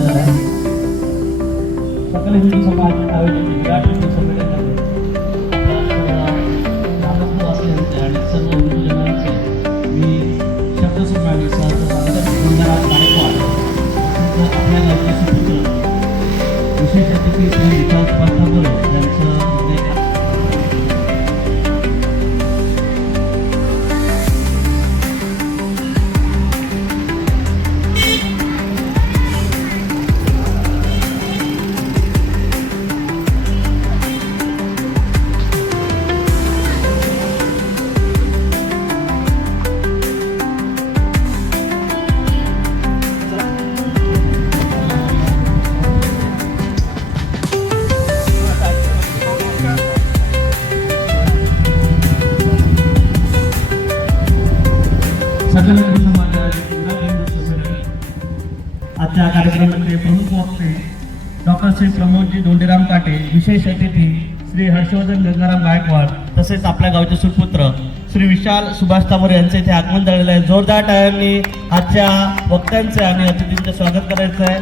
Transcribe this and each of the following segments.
जाणार आहे. सकल हिंदू समाज आयोजित विराट हिंदू संमेलनामध्ये ग्रामस्थवासियांचे आणि सर्व हिंदू जनांचे मी शब्दसम्राट गंगाराम गायकवाड तसेच आपल्या गावचे सुपुत्र विशेष अतिथी श्री विशाल सुभाष यांचं सकल हिंदू समाजाचे आजच्या कार्यक्रमाचे प्रमुख वक्ते डॉक्टर श्री प्रमोदजी धोंडीराम काटे, विशेष अतिथी श्री हर्षवर्धन गंगाराम गायकवाड तसेच आपल्या गावचे सुपुत्र श्री विशाल सुभाष तामोरे यांचे इथे आगमन झालेलं आहे. जोरदार टाळ्यांनी आजच्या वक्त्यांचे आणि अतिथींचे स्वागत करायचं आहे.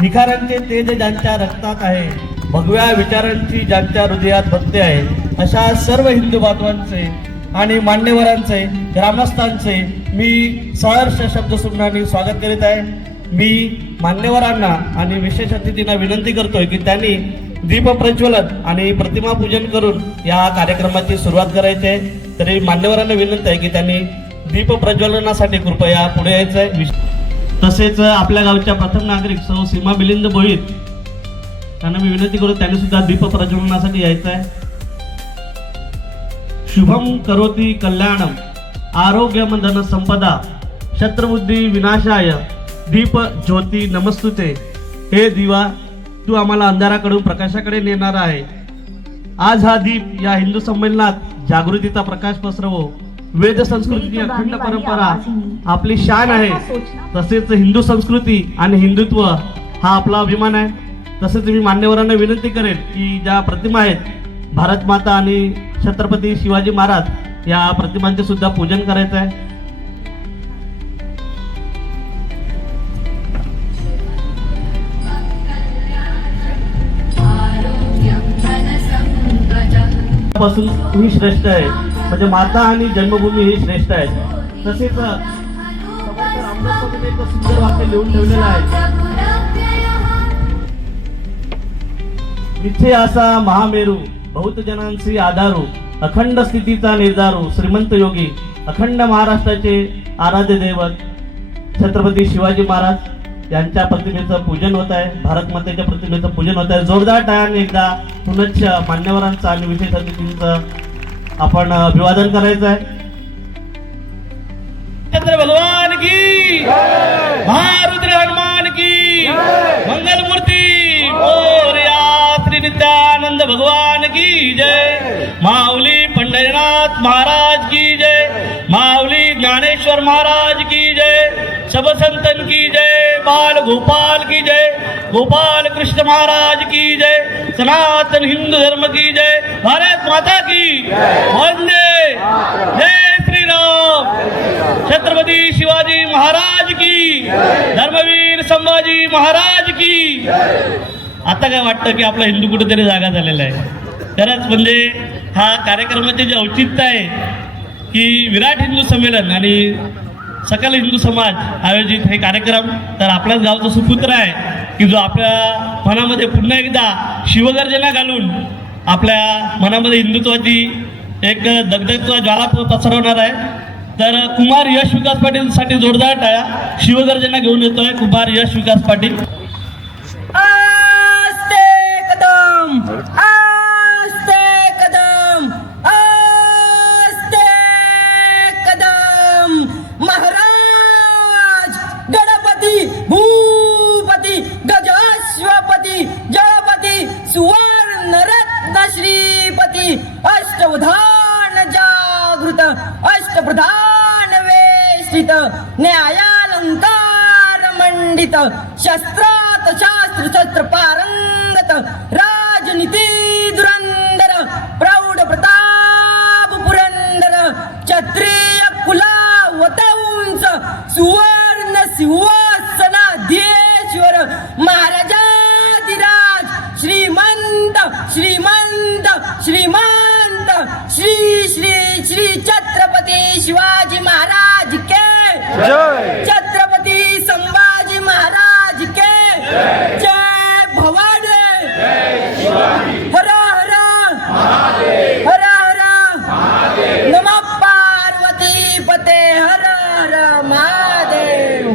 निखारांचे तेज ज्यांच्या रक्तात आहे, भगव्या विचारांची ज्यांच्या हृदयात भक्ती आहे, अशा सर्व हिंदू बांधवांचे आणि मान्यवरांचे ग्रामस्थांचे मी सहर्ष शब्दसुमनाने स्वागत करीत आहे. मी मान्यवरांना आणि विशेष अतिथींना विनंती करतोय की त्यांनी दीप प्रज्वलन आणि प्रतिमा पूजन करून या कार्यक्रमाची सुरुवात करायची आहे. तरी मान्यवरांना विनंती आहे की त्यांनी दीप प्रज्वलनासाठी कृपया पुढे यायचं आहे. तसेच आपल्या गावच्या प्रथम नागरिक सौ सीमा मिलिंद भोईर त्यांना मी विनंती करू त्यांनी सुद्धा दीप प्रज्वलनासाठी यायचं आहे. शुभम करोति कल्याणम आरोग्यम धन संपदा शत्रुबुद्धी विनाशाय दीप ज्योती नमस्तुते. हे दिवा तू आम्हाला अंधाराकडून प्रकाशाकडे नेणारा आहे. आज हा दीप या हिंदू संमेलनात जागृतीचा प्रकाश पसरवो. वेद संस्कृतीची अखंड परंपरा आपली शान आहे. तसेच हिंदू संस्कृती आणि हिंदुत्व हा आपला अभिमान आहे. तसेच मी मान्यवरांना विनंती करेन की ज्या प्रतिमा आहेत भारत माता आणि छत्रपती शिवाजी महाराज या प्रतिमांचे सुद्धा पूजन करायचं आहे. पासून ही श्रेष्ठ आहे, म्हणजे माता आणि जन्मभूमी ही श्रेष्ठ आहे. तसेच रामदास एक सुंदर वाक्य लिहून ठेवलेलं आहे. इथे असा महामेरू बहुत जनांची आधारू अखंड स्थितीचा निर्धारू श्रीमंत योगी अखंड महाराष्ट्राचे आराध्य दैवत छत्रपती शिवाजी महाराज यांच्या प्रतिमेचं पूजन होत आहे. भारत मातेच्या प्रतिमेचं पूजन होत आहे. जोरदार टाळ्यांनी एकदा पुनश्च मान्यवरांचं आणि विशेष अतिथींचं आपण अभिवादन करायचं आहे. चंद्र भगवान की महारुद्र हनुमान की मंगल मूर्ती मोरया श्री नित्यानंद भगवान की जय. माऊली पंढरीनाथ महाराज की जय. माऊली ज्ञानेश्वर महाराज की जय. सब संतन की जय. बाल गोपाल की जय. गोपाल कृष्ण महाराज की जय. सनातन हिंदू धर्म की जय. भारत माता की वंदे. जय श्री राम. छत्रपती शिवाजी महाराज की. धर्मवीर संभाजी महाराज की. आता काय वाटतं की आपला हिंदू कुठेतरी जागा झालेला आहे. खरंच म्हणजे हा कार्यक्रमाचे जे औचित्य आहे की विराट हिंदू संमेलन आणि सकल हिंदू समाज आयोजित हे कार्यक्रम, तर आपल्याच गावचा सुपुत्र आहे की जो आपल्या मनामध्ये पुन्हा एकदा शिवगर्जना घालून आपल्या मनामध्ये हिंदुत्वाची एक दगदगचा ज्वाला पसरवणार आहे. तर कुमार यश विकास पाटील साठी जोरदार टाळ्या. शिवगर्जना घेऊन येतोय कुमार यश विकास पाटील. आस्ते कदम आस्ते कदम. महाराज गणपती भूपती गजाश्वपती जळपती सुवर्ण रत्न श्रीपती अष्टवधान जागृत अष्टप्रधान वेष्टित न्यायालंकार मंडित शस्त्रात शास्त्र शस्त्र पारंगत राजनीती धुरंधर प्रौढ प्रताप पुरंदर क्षत्रिय कुलावत उंच सुवर्ण सिंहासनाधीश्वर श्रीमंत श्रीमंत श्री श्री श्री छत्रपती शिवाजी महाराज के जय छत्रपती संभाजी महाराज के जय भवानी हर हर हर हर नमः पार्वती पते हर हर महादेव.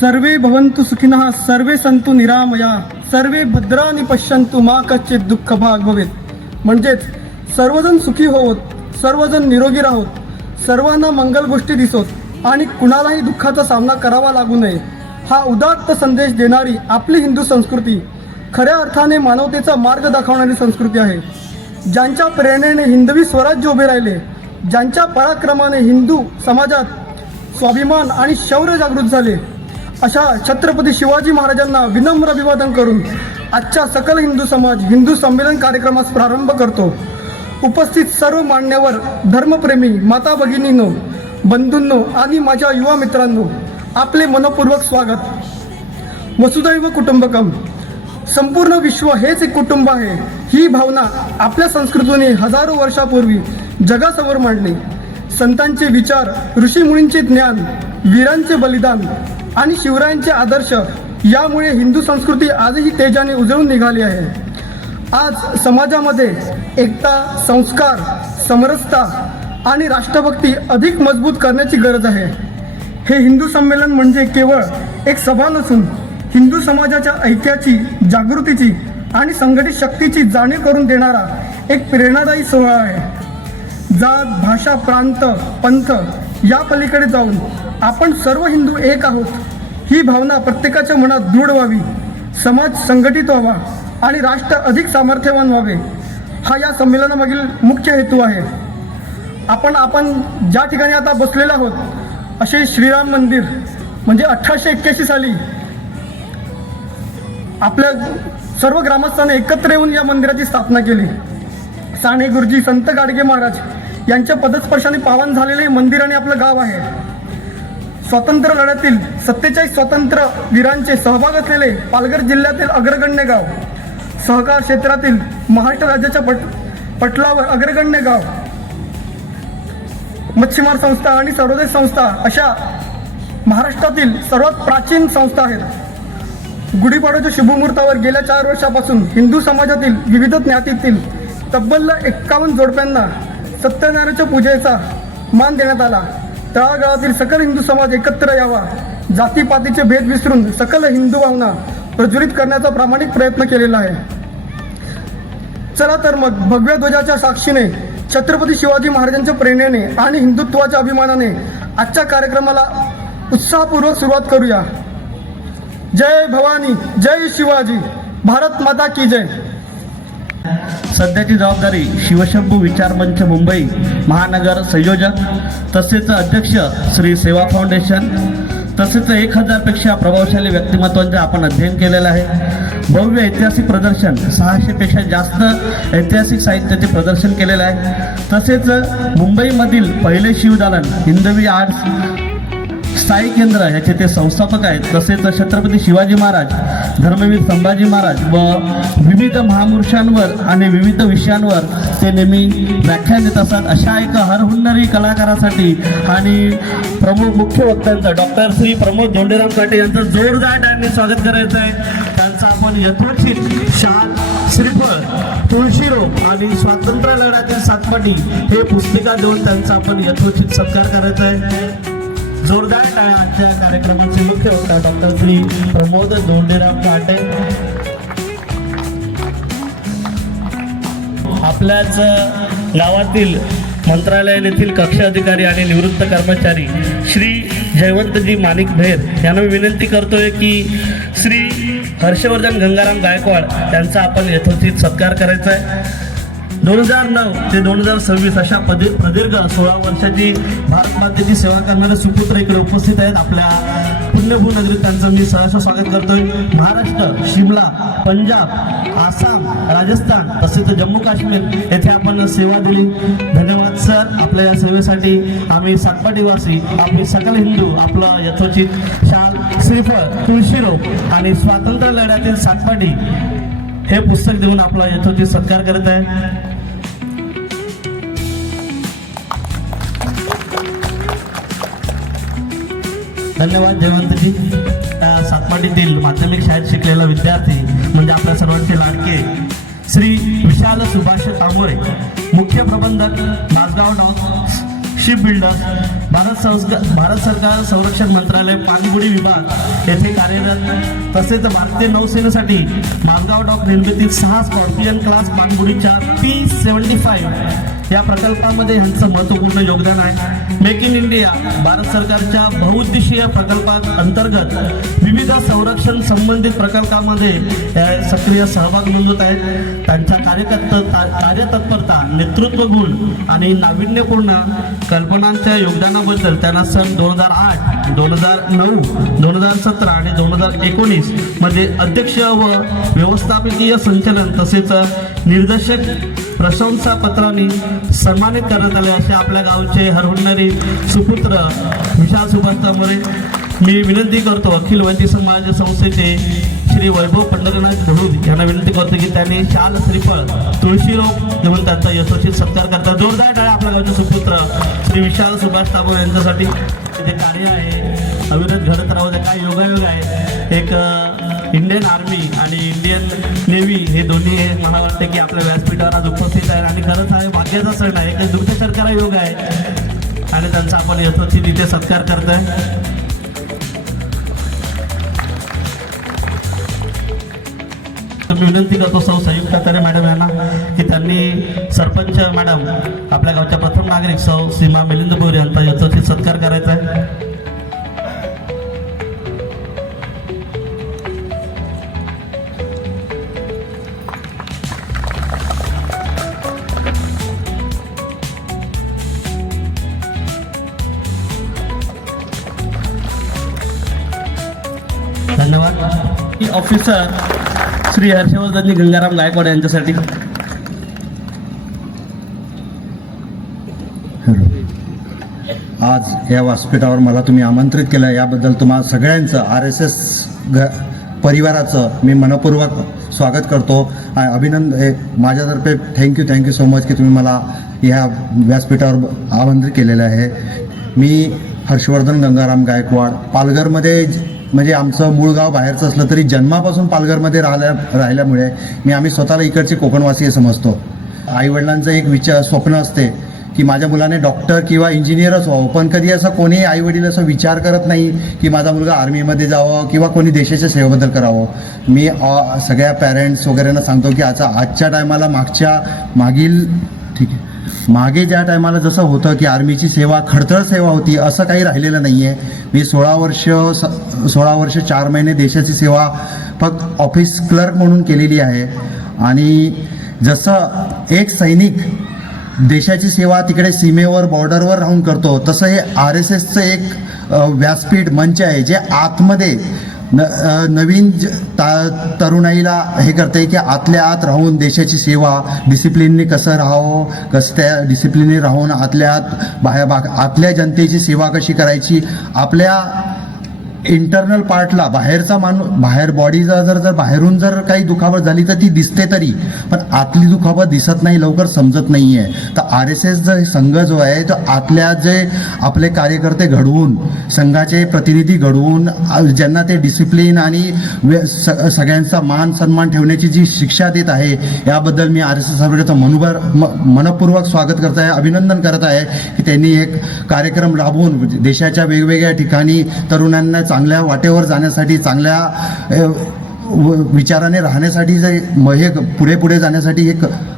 सर्वे भवन्तु सुखिनः सर्वे संतु निरामया सर्वे भद्राणि पश्यन्तु मा कच्चित दुःख भाग भवेत. म्हणजेच सर्वजण सुखी होवोत, सर्वजण निरोगी राहोत, सर्वांना मंगल गोष्टी दिसोत आणि कुणालाही दुःखाचा सामना करावा लागू नये हा उदात्त संदेश देणारी आपली हिंदू संस्कृती खऱ्या अर्थाने मानवतेचा मार्ग दाखवणारी संस्कृती आहे. ज्यांच्या प्रेरणेने हिंदवी स्वराज्य उभे राहिले, ज्यांच्या पराक्रमाने हिंदू समाजात स्वाभिमान आणि शौर्य जागृत झाले, अशा छत्रपती शिवाजी महाराजांना विनम्र अभिवादन करून आजच्या सकल हिंदू समाज हिंदू संमेलन कार्यक्रमास प्रारंभ करतो. उपस्थित सर्व मान्यवर, धर्मप्रेमी, माता भगिनींनो, बंधूंनो आणि माझ्या युवा मित्रांनो, आपले मनपूर्वक स्वागत. वसुदैव कुटुंबकम, संपूर्ण विश्व हेच एक कुटुंब आहे, ही भावना आपल्या संस्कृतीने हजारो वर्षापूर्वी जगासमोर मांडली. संतांचे विचार, ऋषीमुनींचे ज्ञान, वीरांचे बलिदान आणि शिवरायांचे आदर्श यामुळे हिंदू संस्कृती आजही तेजाने उजळून निघाली आहे. आज समाजामध्ये एकता, संस्कार, समरसता आणि राष्ट्रभक्ती अधिक मजबूत करण्याची गरज आहे. हे हिंदू संमेलन म्हणजे केवळ एक सभा नसून हिंदू समाजाच्या ऐक्याची, जागृतीची आणि संघटित शक्तीची जाणीव करून देणारा एक प्रेरणादायी सोहळा आहे. जात, भाषा, प्रांत, पंथ या पलीकडे जाऊन आपण सर्व हिंदू एक आहोत ही भावना प्रत्येकाच्या मनात दृढ व्हावी, समाज संघटित व्हावा आणि राष्ट्र अधिक सामर्थ्यवान व्हावे हा या संमेलनामागील मुख्य हेतू आहे. आपण ज्या ठिकाणी आता बसलेलो आहोत असे श्रीराम मंदिर म्हणजे 1881 साली आपल्या सर्व ग्रामस्थांनी एकत्र येऊन या मंदिराची स्थापना केली. साने गुरुजी, संत गाडगे महाराज यांच्या पदस्पर्शाने पावन झालेले हे मंदिर आणि आपलं गाव आहे. स्वातंत्र्य लढ्यातील 47 स्वातंत्र्य वीरांचे सहभाग असलेले पालघर जिल्ह्यातील अग्रगण्य गाव, सहकार क्षेत्रातील महाराष्ट्र राज्याच्या पटलावर अग्रगण्य गाव, मच्छीमार संस्था आणि सर्वोदय संस्था अशा महाराष्ट्रातील सर्वात प्राचीन संस्था आहेत. गुढीपाडव्याच्या शुभमुहूर्तावर गेल्या 4 वर्षापासून हिंदू समाजातील विविध ज्ञातीतील तब्बल 51 जोडप्यांना सत्यनारायणाच्या पूजेचा मान देण्यात आला. तळागाळातील सकल हिंदू समाज एकत्र यावा, जातीपातीचे भेद विसरून सकल हिंदू भावना प्रज्वलित करण्याचा प्रामाणिक प्रयत्न केलेला आहे. चला तर मग भगव्या ध्वजाच्या साक्षीने, छत्रपती शिवाजी महाराजांच्या प्रेरणेने आणि हिंदुत्वाच्या अभिमानाने आजच्या कार्यक्रमाला उत्साहपूर्वक सुरुवात करूया. जय भवानी, जय शिवाजी, भारत माता की जय. सध्याची जबाबदारी शिवशंभू विचार मंच मुंबई महानगर संयोजक तसेच अध्यक्ष श्री सेवा फाउंडेशन तसेच 1000 पेक्षा प्रभावशाली व्यक्तिमत्वांचे आपण अध्ययन केलेलं आहे. भव्य ऐतिहासिक प्रदर्शन, 600 पेक्षा जास्त ऐतिहासिक साहित्याचे प्रदर्शन केलेलं आहे. तसेच मुंबईमधील पहिले शिवदालन हिंदवी आर्ट्स स्थायी केंद्र ह्याचे ते संस्थापक आहेत. तसेच छत्रपती शिवाजी महाराज, धर्मवीर संभाजी महाराज व विविध महापुरुषांवर आणि विविध विषयांवर ते नेहमी व्याख्यान देत असतात. अशा एक हरहुन्नरी कलाकारासाठी आणि प्रमुख मुख्य वक्त्यांचं डॉक्टर श्री प्रमोद धोंडेराम काटे यांचं जोरदार टाळ्यांनी स्वागत करायचं आहे. त्यांचा आपण यथोचित शाल, श्रीफळ, तुळशीरोप आणि स्वातंत्र्य लढ्यातील सातपाटी हे पुस्तिका देऊन त्यांचा आपण यथोचित सत्कार करायचा आहे. जोरदार टाळ्या आजच्या कार्यक्रमाचे मुख्य वक्ता डॉक्टर श्री प्रमोद धोंडेराम काटे. आपल्याच गावातील मंत्रालय येथील कक्ष अधिकारी आणि निवृत्त कर्मचारी श्री जयवंतजी माणिक भेर यांना मी विनंती करतोय की श्री हर्षवर्धन गंगाराम गायकवाड यांचा आपण यथोचित सत्कार करायचा आहे. 2009 ते 2026 अशा प्रदीर्घ 16 वर्षाची भारत मातेची सेवा करणारे सुपुत्र इकडे उपस्थित आहेत. आपल्या पुण्यभू नगरीत त्यांचं मी सहर्ष स्वागत करतोय. महाराष्ट्र, शिमला, पंजाब, आसाम, राजस्थान तसेच जम्मू काश्मीर येथे आपण सेवा दिली. धन्यवाद सर. आपल्या या सेवेसाठी आम्ही सातपाटीवासी, आपली सकल हिंदू आपलं यथोचित शाल, श्रीफळ तुळशीरोप आणि स्वातंत्र्य लढ्यातील सातपाडी हे पुस्तक देऊन आपला यथोचित सत्कार करत आहे. धन्यवाद जयवंतजी. त्या सातपाडीतील माध्यमिक शाळेत शिकलेला विद्यार्थी म्हणजे आपल्या सर्वांचे लाडके श्री विशाल सुभाष तांबोळे, मुख्य प्रबंधक नासगाव डॉक शिप बिल्डर्स, भारत सरकार संरक्षण मंत्रालय पाणबुडी विभाग येथे कार्यरत, तसेच भारतीय नौसेनेसाठी माझगाव डॉक निर्मितीत 6 स्कॉर्पियन क्लास पाणबुडीच्या P-75 या प्रकल्पामध्ये ह्यांचं महत्त्वपूर्ण योगदान आहे. मेक इन इंडिया भारत सरकारच्या बहुउद्देशीय प्रकल्पात अंतर्गत विविध संरक्षण संबंधित प्रकल्पामध्ये सक्रिय सहभाग नोंदवत आहेत. त्यांच्या कार्यतत्परता, नेतृत्व गुण आणि नाविन्यपूर्ण कल्पनांच्या योगदानाबद्दल त्यांना सन 2008, 2009, 2017 आणि 2019 मध्ये अध्यक्ष व व्यवस्थापकीय संचालन तसेच निर्देशक प्रशंसा पत्रांनी सन्मानित करण्यात आले. असे आपल्या गावचे हरहुन्नरी सुपुत्र विशाल सुभाष तांबोळे. मी विनंती करतो अखिल वैदिक समाज संस्थेचे श्री वैभव पंढरीनाथ धुळूद यांना विनंती करतो की त्यांनी शाल श्रीफळ तुळशीरोप देऊन त्यांचा यशस्वी सत्कार करतात. जोरदार टाळ्या आपल्या गावचे सुपुत्र श्री विशाल सुभाष तांबोळे यांच्यासाठी. जे कार्य आहे अविरत घडत राहू दे. काय योगायोग आहे. एक इंडियन आर्मी आणि इंडियन नेव्ही हे दोन्ही मला वाटते की आपल्या व्यासपीठावर आज उपस्थित आहे आणि खरंच हा भाग्याचा सण आहे. एक दुग्ध सरकार योग आहे आणि त्यांचा आपण यथोचित तिथे सत्कार करतोय. मी विनंती करतो सौ संयुक्त तरे मॅडम यांना की त्यांनी सरपंच मॅडम आपल्या गावच्या प्रथम नागरिक सौ सीमा मिलिंद बोर यांचा यथोचित सत्कार करायचा आहे. धन्यवाद. ऑफिसर श्री हर्षवर्धन गंगाराम गायकवाड यांच्यासाठी. आज या व्यासपीठावर मला तुम्ही आमंत्रित केलं याबद्दल तुम्हा सगळ्यांचं RSS परिवाराचं मी मनपूर्वक स्वागत करतो. माझ्यातर्फे थँक्यू सो मच की तुम्ही मला या व्यासपीठावर आमंत्रित केलेलं आहे. मी हर्षवर्धन गंगाराम गायकवाड पालघरमध्ये म्हणजे आमचं मूळ गाव बाहेरचं असलं तरी जन्मापासून पालघरमध्ये राहिल्यामुळे आम्ही स्वतःला इकडचे कोकणवासी समजतो. आईवडिलांचं एक स्वप्न असते की माझ्या मुलाने डॉक्टर किंवा इंजिनियरच व्हावं, पण कधी असं कोणी आईवडील असं विचार करत नाही की माझा मुलगा आर्मीमध्ये जावं किंवा कोणी देशाच्या सेवेबद्दल करावं. मी सगळ्या पॅरेंट्स वगैरेंना सांगतो की आजच्या टायमाला मागे ज्या टायमाला जसं होतं की आर्मीची सेवा खडतर सेवा होती असं काही राहिलेलं नाही आहे. मी 16 वर्ष 4 महिने देशाची सेवा फक्त ऑफिस क्लर्क म्हणून केलेली आहे. आणि जसं एक सैनिक देशाची सेवा तिकडे सीमेवर बॉर्डरवर राहून करतो तसं हे RSSचं एक व्यासपीठ मंच आहे जे आतमध्ये नवीन तरुणाईला हे करते की आतल्या आत राहून देशाची सेवा डिसिप्लिनने कसं राहावं, कसं त्या डिसिप्लिनने राहून आतल्या आत आतल्या जनतेची सेवा कशी करायची. आपल्या इंटरनल पार्टला बाहेर बॉडीचा जर बाहेरून जर काही दुखापत झाली तर ती दिसते तरी, पण आतली दुखापत दिसत नाही, लवकर समजत नाही आहे. तर RSS संघ जो आहे तो आतल्या जे आपले कार्यकर्ते घडवून संघाचे प्रतिनिधी घडवून ज्यांना ते डिसिप्लिन आणि सगळ्यांचा मान सन्मान ठेवण्याची जी शिक्षा देत आहे याबद्दल मी RSS सरकारचं मनपूर्वक स्वागत करत आहे, अभिनंदन करत आहे की त्यांनी एक कार्यक्रम राबवून देशाच्या वेगवेगळ्या ठिकाणी तरुणांना चांगल्या वाटेवर जाण्यासाठी, चांगल्या विचाराने राहण्यासाठी जे हे पुढे जाण्यासाठी हे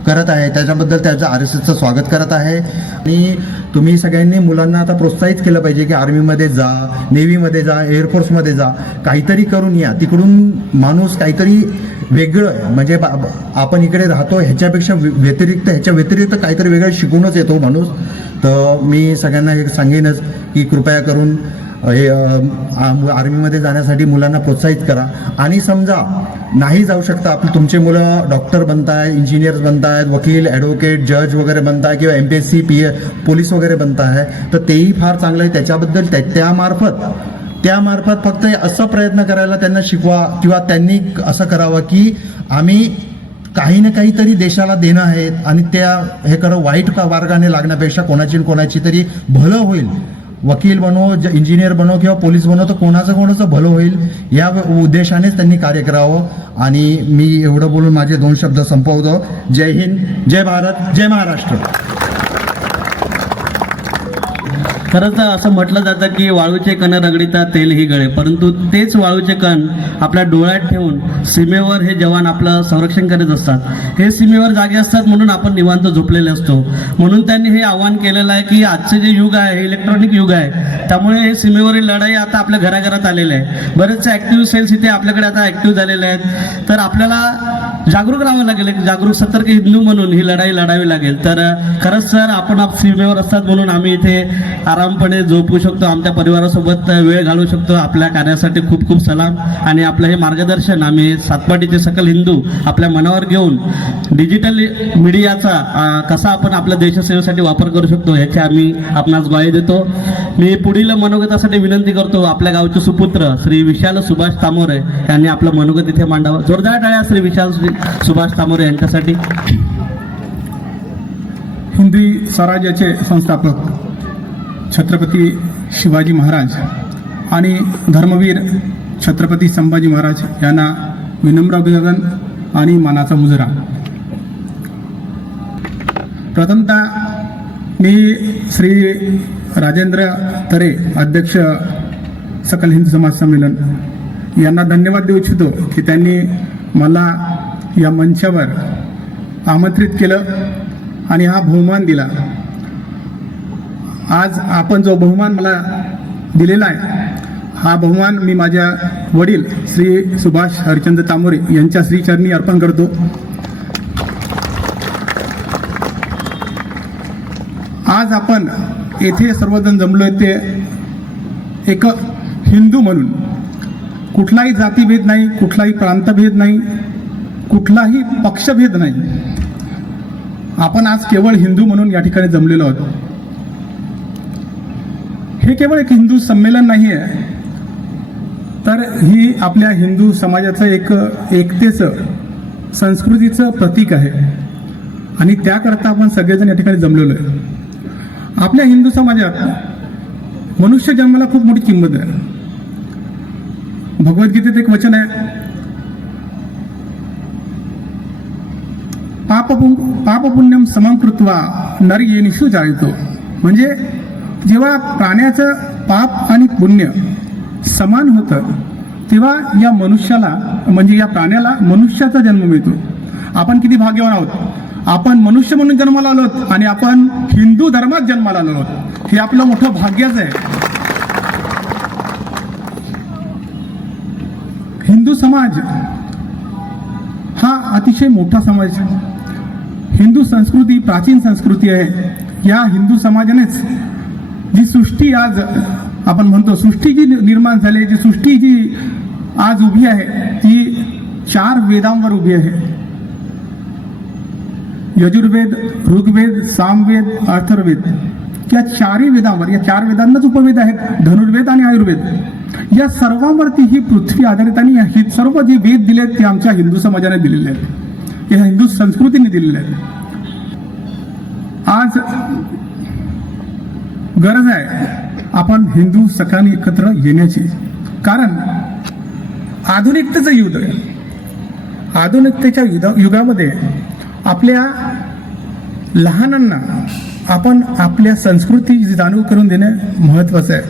करत आहे त्याच्याबद्दल त्याचं RSSचं स्वागत करत आहे. आणि तुम्ही सगळ्यांनी मुलांना आता प्रोत्साहित केलं पाहिजे की आर्मीमध्ये जा, नेव्हीमध्ये जा, एअरफोर्समध्ये जा, काहीतरी करून या. तिकडून माणूस काहीतरी वेगळं म्हणजे आपण इकडे राहतो ह्याच्या व्यतिरिक्त काहीतरी वेगळं शिकूनच येतो माणूस. तर मी सगळ्यांना हे सांगेनच की कृपया करून हे आर्मीमध्ये जाण्यासाठी मुलांना प्रोत्साहित करा. आणि समजा नाही जाऊ शकता तुमचे मुलं डॉक्टर बनतायत, इंजिनियर्स बनतायत, वकील, ॲडव्होकेट, जज वगैरे बनताय किंवा MPSC पोलीस वगैरे बनताय तर तेही फार चांगलं आहे. त्याच्याबद्दल त्यामार्फत त्यामार्फत फक्त असं प्रयत्न करायला त्यांना शिकवा किंवा त्यांनी असं करावं की आम्ही काही ना काहीतरी देशाला देणं आहे आणि त्या हे करा वाईट मार्गाने लागण्यापेक्षा कोणाची तरी भलं होईल. वकील बनो, इंजिनियर बनो किंवा पोलीस बनो, तर कोणाचं भलं होईल या उद्देशानेच त्यांनी कार्य करावं. आणि मी एवढं बोलून माझे 2 शब्द संपवतो. जय हिंद, जय भारत, जय महाराष्ट्र. खरंच तर असं म्हटलं जातं की वाळूचे कण रगडीता तेलही गळे, परंतु तेच वाळूचे कण आपल्या डोळ्यात ठेवून सीमेवर हे जवान आपलं संरक्षण करत असतात. हे सीमेवर जागे असतात म्हणून आपण निवांत झोपलेले असतो. म्हणून त्यांनी हे आव्हान केलेलं आहे की आजचे जे युग आहे हे इलेक्ट्रॉनिक युग आहे, त्यामुळे हे सीमेवरील लढाई आता आपल्या घराघरात आलेले आहे. बरेचसे ॲक्टिव्ह सेल्स इथे आपल्याकडे आता ॲक्टिव्ह झालेले आहेत. तर आपल्याला जागरूक राहावं लागेल, जागरूक सतर्क हिंदू म्हणून ही लढाई लढावी लागेल. तर खरंच सर, आपण सीमेवर असतात म्हणून आम्ही इथे आरामपणे झोपू शकतो, आमच्या परिवारासोबत वेळ घालवू शकतो. आपल्या कार्यासाठी खूप खूप सलाम. आणि आपलं हे मार्गदर्शन आम्ही सातपाटीचे सकल हिंदू आपल्या मनावर घेऊन डिजिटल मीडियाचा कसा आपण आपल्या देशसेवेसाठी वापर करू शकतो याची आम्ही आपणास ग्वाही देतो. मी पुढील मनोगतासाठी विनंती करतो आपल्या गावचे सुपुत्र श्री विशाल सुभाष तामोरे यांनी आपलं मनोगत इथे मांडावं. जोरदार टाळ्या श्री विशाल सुभाष तामोरे यांच्यासाठी. हिंदी स्वराज्याचे संस्थापक छत्रपती शिवाजी महाराज आणि धर्मवीर छत्रपती संभाजी महाराज यांना विनम्र अभिवादन आणि मानाचा मुजरा. प्रथमतः मी श्री राजेंद्र तरे, अध्यक्ष सकल हिंदू समाज संमेलन यांना धन्यवाद देऊ इच्छितो की त्यांनी मला या मंचावर आमंत्रित केलं आणि हा बहुमान दिला. आज आपण जो बहुमान मला दिलेला आहे, हा बहुमान मी माझ्या वडील श्री सुभाष हरिचंद्र तामोरे यांच्या श्रीचरणी अर्पण करतो. आज आपण येथे सर्वजण जमलोय ते एक हिंदू म्हणून. कुठलाही जातीभेद नाही, कुठलाही प्रांतभेद नाही, कुठलाही पक्षभेद नाही. आपण आज केवळ हिंदू म्हणून या ठिकाणी जमलेलो आहोत. हे केवळ एक हिंदू संमेलन नाही आहे, तर ही आपल्या हिंदू समाजाचं एक एकतेचं, संस्कृतीचं प्रतीक आहे. आणि त्याकरता आपण सगळेजण या ठिकाणी जमलेलो आहे. आपल्या हिंदू समाजात मनुष्य जन्माला खूप मोठी किंमत आहे. भगवद्गीतेत एक वचन आहे, पाप पुण्यम समं कृत्वा नर येनिषु जायतो. म्हणजे जेव्हा प्राण्याचं पाप आणि पुण्य समान होतं तेव्हा या मनुष्याला, म्हणजे या प्राण्याला मनुष्याचा जन्म मिळतो. आपण किती भाग्यवान आहोत. आपण मनुष्य म्हणून जन्माला आलो आहोत आणि आपण हिंदू धर्मात जन्माला आलो आहोत. हे आपलं मोठं भाग्यच आहे. हिंदू समाज हा अतिशय मोठा समाज. हिंदू संस्कृती प्राचीन संस्कृती आहे. या हिंदू समाजानेच जी सृष्टी आज आपण म्हणतो, सृष्टी जी निर्माण झाली, जी सृष्टी जी आज उभी आहे ती 4 वेदांवर उभी आहे. यजुर्वेद, ऋग्वेद, सामवेद, अथर्ववेद या 4 वेदांवर, या 4 वेदांनाच उपवेद आहेत, धनुर्वेद आणि आयुर्वेद. या सर्वांवरती ही पृथ्वी आधारित आणि ही सर्व जे वेद दिले आहेत ते आमच्या हिंदू समाजाने दिलेले आहेत, या हिंदू संस्कृतीने दिलेले आहेत. आज गरज आहे आपण हिंदू सकाळी एकत्र येण्याची. कारण आधुनिकतेचं युग आहे. आधुनिकतेच्या युगामध्ये आपल्या लहानांना आपण आपल्या संस्कृतीची जाणीव करून देणे महत्त्वाचं आहे.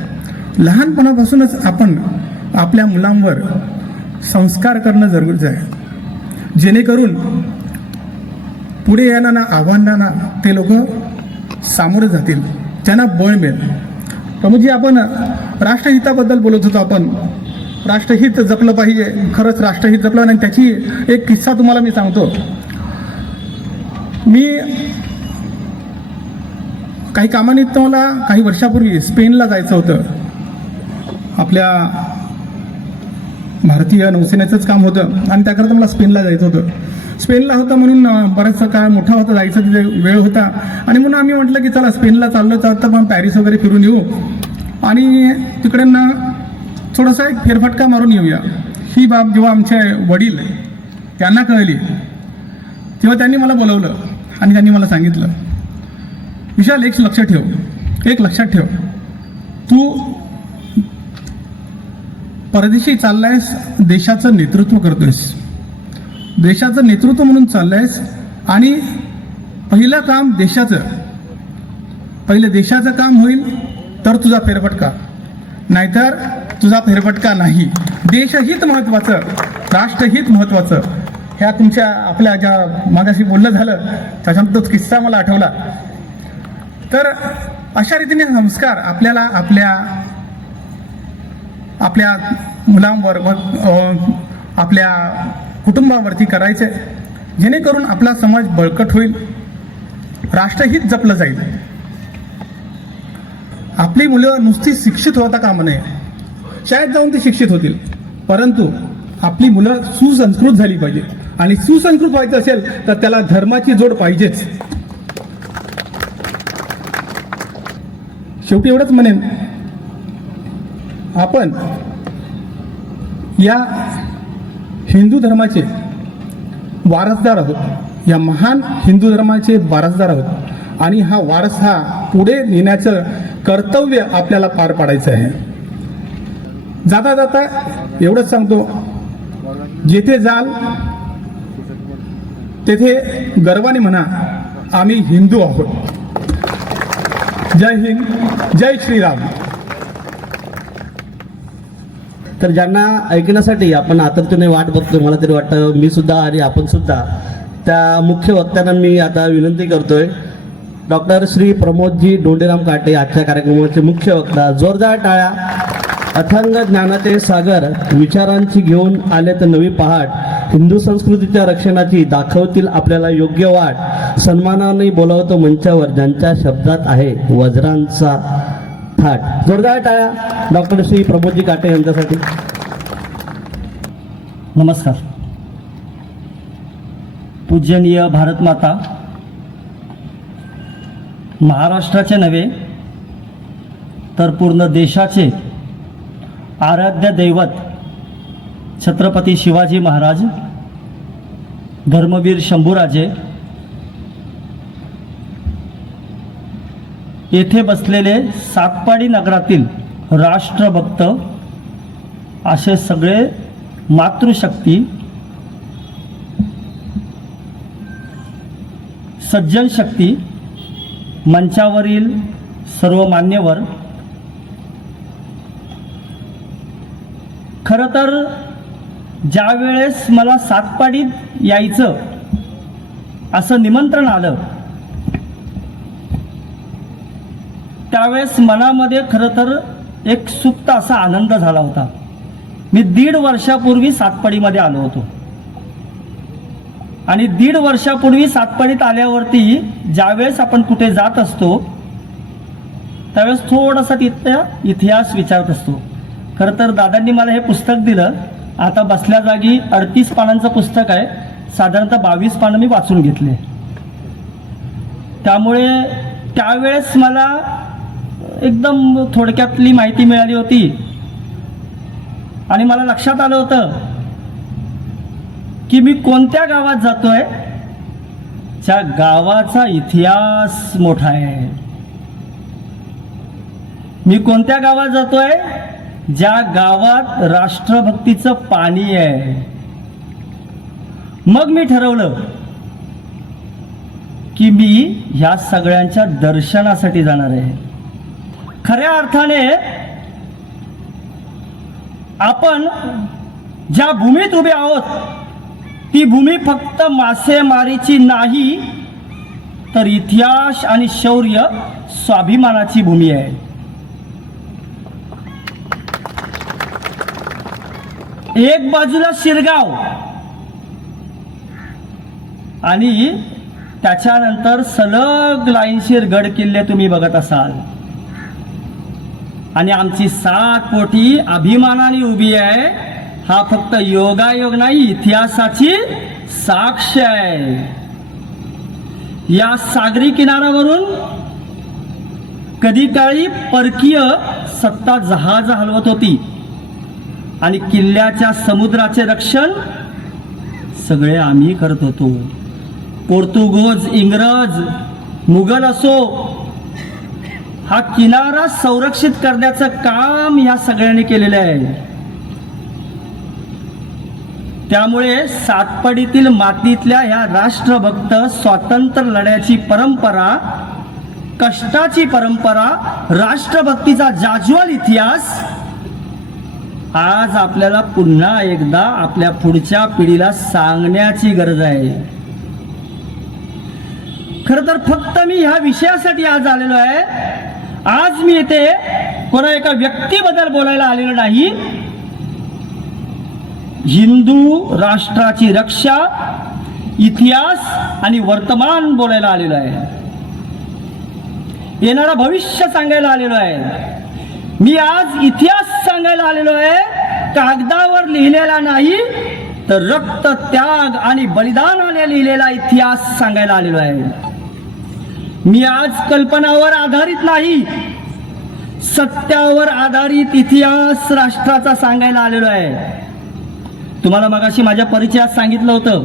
लहानपणापासूनच आपण आपल्या मुलांवर संस्कार करणं जरुरीचं आहे, जेणेकरून पुढे येणाऱ्या आव्हानांना ते लोक सामोरे जातील, त्यांना बळ मिळेल. प्रमुखजी, आपण राष्ट्रहिताबद्दल बोलत होतो. आपण राष्ट्रहित जपलं पाहिजे. खरंच राष्ट्रहित जपलं. आणि त्याची एक किस्सा तुम्हाला मी सांगतो. मी काही कामानिमित्त मला काही वर्षापूर्वी स्पेनला जायचं होतं. आपल्या भारतीय नौसेनेचंच काम होतं आणि त्याकरता मला स्पेनला जायचं होतं. स्पेनला होतं म्हणून बराचसा काळ मोठा होता, जायचं तिथे वेळ होता. आणि म्हणून आम्ही म्हटलं की चला स्पेनला चाललो तर आपण पॅरिस वगैरे फिरून येऊ. आणि तिकडनं थोडासा एक फेरफटका मारून येऊया. ही बाब जेव्हा आमचे वडील त्यांना कळली तेव्हा त्यांनी मला बोलवलं आणि त्यांनी मला सांगितलं, विशाल एक लक्षात ठेव, तू परदेशी चाललायस, देशाचं नेतृत्व करतोयस, देशाचं नेतृत्व म्हणून चाललायस आणि पहिलं काम देशाचं काम होईल तर तुझा फेरफटका, नाहीतर तुझा फेरफटका नाही. देशहित महत्त्वाचं, राष्ट्रहित महत्त्वाचं. ह्या तुमच्या आपल्या ज्या मागाशी बोलणं झालं त्याच्यानंतर तोच किस्सा मला आठवला. तर अशा रीतीने संस्कार आपल्याला आपल्या मुलांवर आपल्या कुटुंबावरती करायचे, जेणेकरून आपला समाज बळकट होईल, राष्ट्रहित जपलं जाईल. आपली मुलं नुसती शिक्षित होता कामा नये, शाळेत जाऊन ते शिक्षित होतील, परंतु आपली मुलं सुसंस्कृत झाली पाहिजे. आणि सुसंस्कृत व्हायचं असेल तर त्याला धर्माची जोड पाहिजेच. शेवटी एवढंच म्हणेन, आपण या हिंदू धर्माचे वारसदार आहोत, या महान हिंदू धर्माचे वारसदार आहोत आणि हा वारस हा पुढे नेण्याचं कर्तव्य आपल्याला पार पाडायचं आहे. जाता जाता एवढंच सांगतो, जेथे जाल तेथे गर्वाने म्हणा, आम्ही हिंदू आहोत. जय हिंद, जय श्रीराम. तर ज्यांना ऐकण्यासाठी आपण आतुरतेने वाट बघतो, मला तरी वाटतं मी सुद्धा आणि आपण सुद्धा, त्या मुख्य वक्त्यांना मी आता विनंती करतोय, डॉक्टर श्री प्रमोदजी डोंडीराम काटे आजच्या कार्यक्रमाचे मुख्य वक्ता. जोरदार टाळ्या. अथांग ज्ञानाचे सागर, विचारांची घेऊन आले तर नवी पहाट, हिंदू संस्कृतीच्या रक्षणाची दाखवतील आपल्याला योग्य वाट, सन्मानाने बोलावतो मंचावर ज्यांच्या शब्दात आहे वज्रांचा थाट. जोरदार टाळ्या डॉक्टर श्री प्रमोदजी काटे यांच्यासाठी. नमस्कार. पूजनीय भारत माता, महाराष्ट्राचे नव्हे तर पूर्ण देशाचे आराध्य दैवत छत्रपती शिवाजी महाराज, धर्मवीर शंभूराजे, येथे बसलेले सातपाडी नगरातील राष्ट्रभक्त असे सगळे मातृशक्ती, सज्जन शक्ती, मंचावरील सर्व मान्यवर, खरं तर ज्या वेळेस मला सातपाडीत यायचं असं निमंत्रण आलं त्यावेळेस मनामध्ये खरं तर एक सुप्त असा आनंद झाला होता. मी 1.5 वर्षापूर्वी सातपाडीमध्ये आलो होतो आणि 1.5 वर्षापूर्वी सातपाडीत आल्यावरती ज्यावेळेस आपण कुठे जात असतो त्यावेळेस थोडासा तिथला इतिहास विचारत असतो. खरं तर दादांनी मला हे पुस्तक दिलं, आता बसल्या जागी 38 पानांचं पुस्तक आहे, साधारणतः 22 पानं मी वाचून घेतले. त्यामुळे त्यावेळेस मला एकदम थोडक्यातली माहिती मिळाली होती आणि मला लक्षात आलं होतं की मी कोणत्या गावात जातोय, ज्या गावाचा इतिहास मोठा आहे. मी कोणत्या गावात जातोय, ज्या गावात राष्ट्रभक्तीचं पाणी आहे. मग मी ठरवलं की मी ह्या सगळ्यांच्या दर्शनासाठी जाणार आहे. खऱ्या अर्थाने आपण ज्या भूमीत उभे आहोत ती भूमी फक्त मासेमारीची नाही तर इतिहास आणि शौर्य स्वाभिमानाची भूमी आहे. एक बाजूला शिरगाव आणि त्याच्यानंतर सलग लाईनशीर गड किल्ले तुम्ही बघत असाल आणि आमची 7 कोटी अभिमानाने उभी आहे. हा फक्त योगायोग नाही, इतिहासाची साक्ष आहे. या सागरी किनाऱ्यावरून कधी काळी परकीय सत्ता जहाज हलवत होती आणि किल्ल्याच्या समुद्राचे रक्षण सगळे आम्ही करत होतो. पोर्तुगीज, इंग्रज, मुघल असो, हा किनारा संरक्षित करण्याचं काम ह्या सगळ्यांनी केलेलं आहे. त्यामुळे सातपडीतील मातीतल्या ह्या राष्ट्रभक्त स्वातंत्र्य लढ्याची परंपरा, कष्टाची परंपरा, राष्ट्रभक्तीचा जाज्वल इतिहास आज आपल्याला पुन्हा एकदा आपल्या पुढच्या पिढीला सांगण्याची गरज आहे. खरं तर फक्त मी ह्या विषयासाठी आज आलेलो आहे. आज मी इथे कोणा एका व्यक्तीबद्दल बोलायला आलेलो नाही. हिंदू राष्ट्राची रक्षा, इतिहास आणि वर्तमान बोलायला आलेलो आहे. येणारा भविष्य सांगायला आलेलो आहे. मी आज इतिहास सांगायला आलेलो आहे, कागदावर लिहिलेला नाही तर रक्त, त्याग आणि बलिदानाने लिहिलेला इतिहास सांगायला आलेलो आहे. मी आज कल्पनावर आधारित नाही, सत्यावर आधारित इतिहास राष्ट्राचा सांगायला आलेलो आहे. तुम्हाला मगाशी माझ्या परिचयात सांगितलं होतं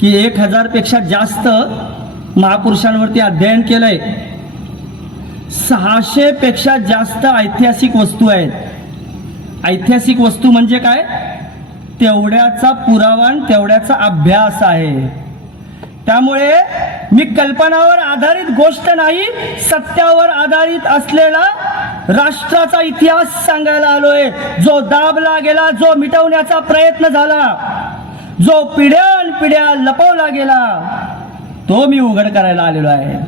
की 1000 पेक्षा जास्त महापुरुषांवरती अध्ययन केलंय. 600 पेक्षा जास्त ऐतिहासिक वस्तू आहेत. ऐतिहासिक वस्तू म्हणजे काय? तेवढ्याचा पुरावा, तेवढ्याचा अभ्यास आहे. त्यामुळे मी कल्पनावर आधारित गोष्ट नाही, सत्यावर आधारित असलेला राष्ट्राचा इतिहास सांगायला आलोय. जो दाबला गेला, जो मिटवण्याचा प्रयत्न झाला, जो पिढ्यानपिढ्या लपवला गेला, तो मी उघड करायला आलेलो आहे.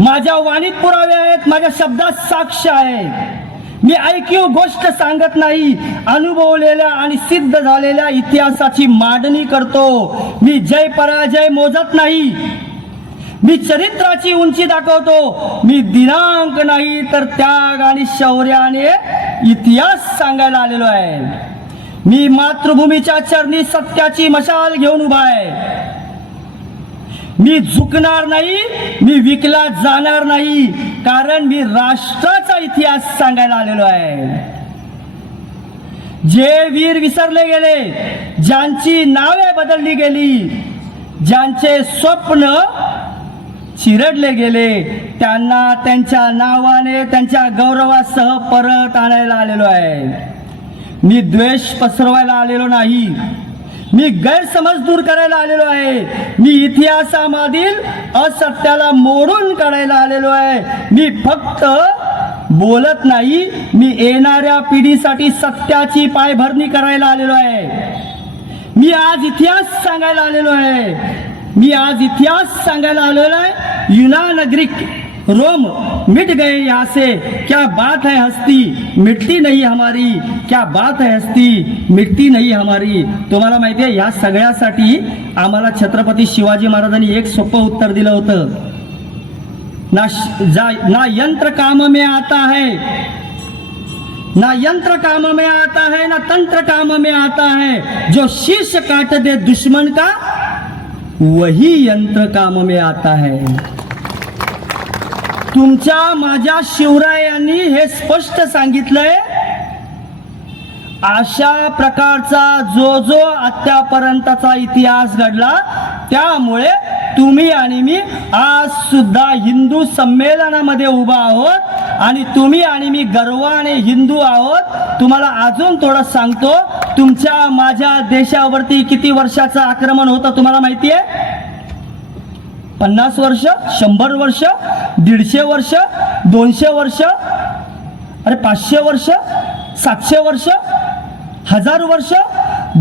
माझ्या वाणीत पुरावे आहेत, माझ्या शब्दात साक्ष आहे. मी ऐकीव गोष्ट सांगत नाही, अनुभवलेल्या आणि सिद्ध झालेल्या इतिहासाची मांडणी करतो. मी जय पराजय मोजत नाही, मी चरित्राची उंची दाखवतो. मी दिनांक नाही तर त्याग आणि शौर्याने इतिहास सांगायला आलेलो आहे. मी मातृभूमीच्या चरणी सत्याची मशाल घेऊन उभा आहे. मी झुकणार नाही, मी विकला जाणार नाही, कारण मी राष्ट्राचा इतिहास सांगायला आलेलो आहे. जे वीर विसरले गेले, ज्यांची नावे बदलली गेली, ज्यांचे स्वप्न चिरडले गेले, त्यांना त्यांच्या नावाने, त्यांच्या गौरवासह परत आणायला आलेलो आहे. मी द्वेष पसरवायला आलेलो नाही, मी गैरसमज दूर करायला आलेलो आहे. मी इतिहासामधील असत्याला मोडून काढायला आलेलो आहे. मी फक्त बोलत नाही, मी येणाऱ्या पिढीसाठी सत्याची पायभरणी करायला आलेलो आहे. मी आज इतिहास सांगायला आलेलो आहे. मी आज इतिहास सांगायला आलेलो आहे. युनान, ग्रीक, रोम मिट गए यहाँ से, क्या बात है हस्ती मिटती नहीं हमारी, क्या बात है हस्ती मिटती नहीं हमारी. तुम्हाला माहिती आहे, या सगळ्यासाठी आम्हाला छत्रपती शिवाजी महाराजांनी एक सोपं उत्तर दिलं होतं. ना यंत्र काम में आता है, ना यंत्र काम में आता है, ना तंत्र काम में आता है. जो शीर्ष काट दे दुश्मन का, वही यंत्र काम में आता है. तुमच्या माझ्या शिवरायांनी हे स्पष्ट सांगितलंय. अशा प्रकारचा जो आतापर्यंतचा इतिहास घडला, त्यामुळे तुम्ही आणि मी आज सुद्धा हिंदू संमेलनामध्ये उभा आहोत आणि तुम्ही आणि मी गर्वाने हिंदू आहोत. तुम्हाला अजून थोडं सांगतो, तुमच्या माझ्या देशावरती किती वर्षाचं आक्रमण होतं तुम्हाला माहिती आहे? 50 वर्ष, 100 वर्ष, 150 वर्ष, 200 वर्ष, अरे 500 वर्ष, 700 वर्ष, 1000 वर्ष,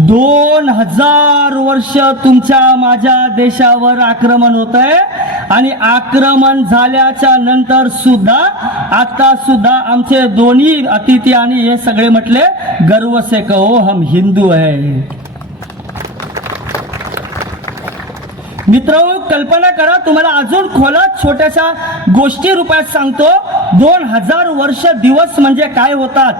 2000 वर्ष तुमच्या माझ्या देशावर आक्रमण होत आहे. आणि आक्रमण झाल्याच्या नंतर सुद्धा, आता सुद्धा आमचे दोन्ही अतिथी आणि हे सगळे म्हटले, गर्व से कहो हम हिंदू है. मित्रांनो, कल्पना करा, तुम्हाला अजून खोलात छोट्याशा गोष्टी रूपात सांगतो. 2000 वर्ष दिवस म्हणजे काय होतात,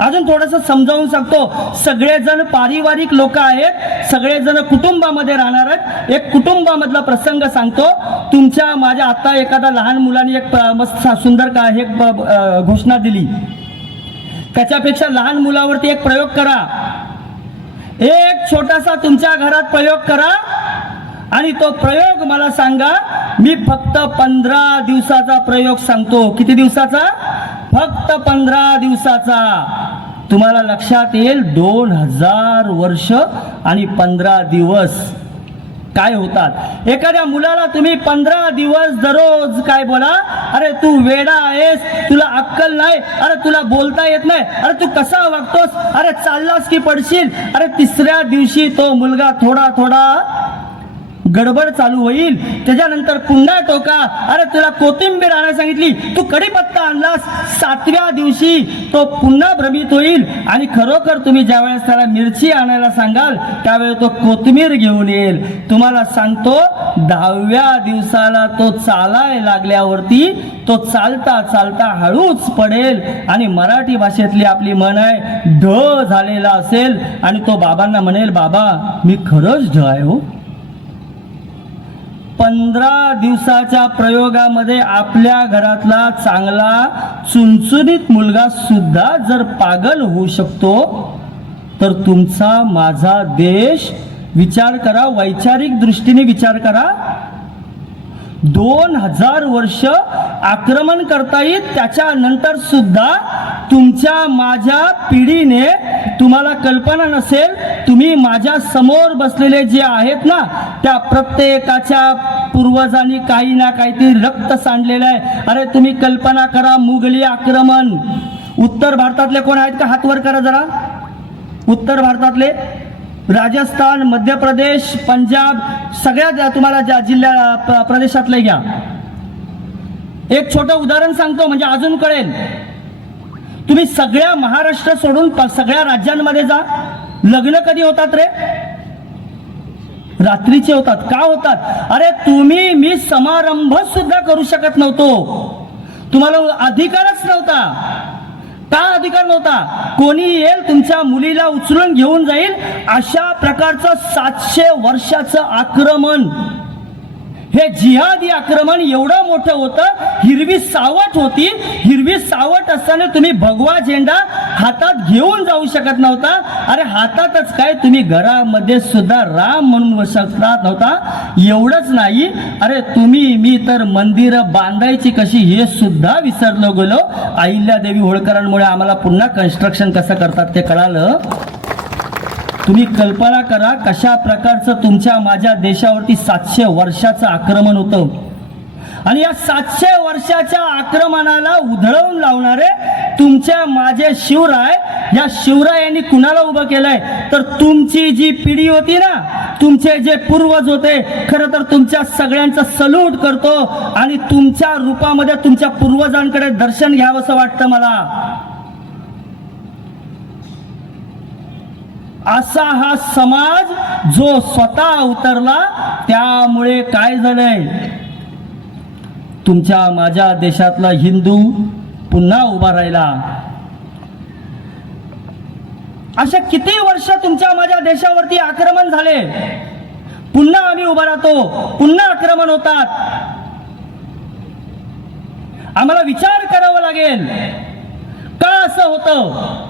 अजून थोडंसं समजावून सांगतो. सगळेजण पारिवारिक लोक आहेत, सगळेजण कुटुंबामध्ये राहणार आहेत. एक कुटुंबामधला प्रसंग सांगतो. तुमच्या माझ्या आता एखादा लहान मुलाने एक मस्त सुंदर एक घोषणा दिली त्याच्यापेक्षा लहान मुलावरती एक प्रयोग करा, एक छोटासा तुमच्या घरात प्रयोग करा आणि तो प्रयोग मला सांगा. मी फक्त 15 दिवसाचा प्रयोग सांगतो. किती दिवसाचा? फक्त 15 दिवसाचा. तुम्हाला लक्षात येईल 2000 वर्ष आणि 15 दिवस काय होतात. एखाद्या मुलाला तुम्ही 15 दिवस दररोज काय बोला, अरे तू वेडा आहेस, तुला अक्कल नाही, अरे तुला बोलता येत नाही, अरे तू कसा वागतोस, अरे चाललास की पडशील. अरे तिसऱ्या दिवशी तो मुलगा थोडा थोडा गडबड चालू होईल. त्याच्यानंतर पुन्हा टोका, अरे तुला कोथिंबीर आणायला सांगितली, तू कढीपत्ता आणलास. 7व्या दिवशी तो पुन्हा भ्रमित होईल आणि खरोखर तुम्ही ज्यावेळेस त्याला मिरची आणायला सांगाल त्यावेळेस तो कोथिंबीर घेऊन येईल. तुम्हाला सांगतो 10व्या दिवसाला तो चालायला लागल्यावरती तो चालता चालता हळूच पडेल आणि मराठी भाषेतली आपली म्हण आहे ढ झालेला असेल आणि तो बाबांना म्हणेल, बाबा मी खरंच ढ आहे हो. 15 दिवसाच्या प्रयोगामध्ये आपल्या घरातला चांगला चुणचुणीत मुलगा सुद्धा जर पागल होऊ शकतो, तर तुमचा माझा देश विचार करा, वैचारिक दृष्टीने विचार करा. 2000 वर्ष आक्रमण करता येईल, त्याच्यानंतर सुद्धा तुमच्या माझ्या पिढीने, तुम्हाला कल्पना नसेल, तुम्ही माझ्या समोर बसलेले जे आहेत ना, त्या प्रत्येकाच्या पूर्वजांनी काही ना काहीतरी रक्त सांडलेलं आहे. अरे तुम्ही कल्पना करा, मुघली आक्रमण. उत्तर भारतातले कोण आहेत का? हात वर करा जरा. उत्तर भारतातले राजस्थान, मध्य प्रदेश, पंजाब, सगळ्या तुम्हाला ज्या जिल्ह्या प्रदेशातले घ्या. एक छोटं उदाहरण सांगतो म्हणजे अजून कळेल. तुम्ही सगळ्या महाराष्ट्र सोडून सगळ्या राज्यांमध्ये जा. लग्न कधी होतात रे? रात्रीचे होतात. का होतात? अरे तुम्ही मी समारंभ सुद्धा करू शकत नव्हतो. तुम्हाला अधिकारच नव्हता. का अधिकार नव्हता? कोणी येईल तुमच्या मुलीला उचलून घेऊन जाईल, अशा प्रकारचं 700 वर्षाचं आक्रमण. हे जिहादी आक्रमण एवढं मोठं होतं. हिरवी सावट होती. हिरवी सावट असताना तुम्ही भगवा झेंडा हातात घेऊन जाऊ शकत नव्हता. अरे हातातच काय, तुम्ही घरामध्ये सुद्धा राम म्हणून शकत नव्हता. एवढंच नाही, अरे तुम्ही मी तर मंदिरं बांधायची कशी हे सुद्धा विसरलो गेलो. अहिल्यादेवी होळकरांमुळे आम्हाला पुन्हा कन्स्ट्रक्शन कसं करतात ते कळालं. तुम्ही कल्पना करा कशा प्रकारचं तुमच्या माझ्या देशावरती 700 वर्षाचं आक्रमण होतं. आणि या 700 वर्षाच्या आक्रमणाला उधळवून लावणारे तुमच्या माझे शिवराय, या शिवरायांनी कुणाला उभं केलंय? तर तुमची जी पिढी होती ना, तुमचे जे पूर्वज होते, खरं तर तुमच्या सगळ्यांचा सल्यूट करतो आणि तुमच्या रूपामध्ये तुमच्या पूर्वजांकडे दर्शन घ्यावंसं वाटतं मला. असा हा समाज जो स्वतः उतरला, त्यामुळे काय झालंय? तुमच्या माझ्या देशातला हिंदू पुन्हा उभा राहिला. अशा किती वर्ष तुमच्या माझ्या देशावरती आक्रमण झाले, पुन्हा आम्ही उभा राहतो, पुन्हा आक्रमण होतात. आम्हाला विचार करावा लागेल का असं होतं.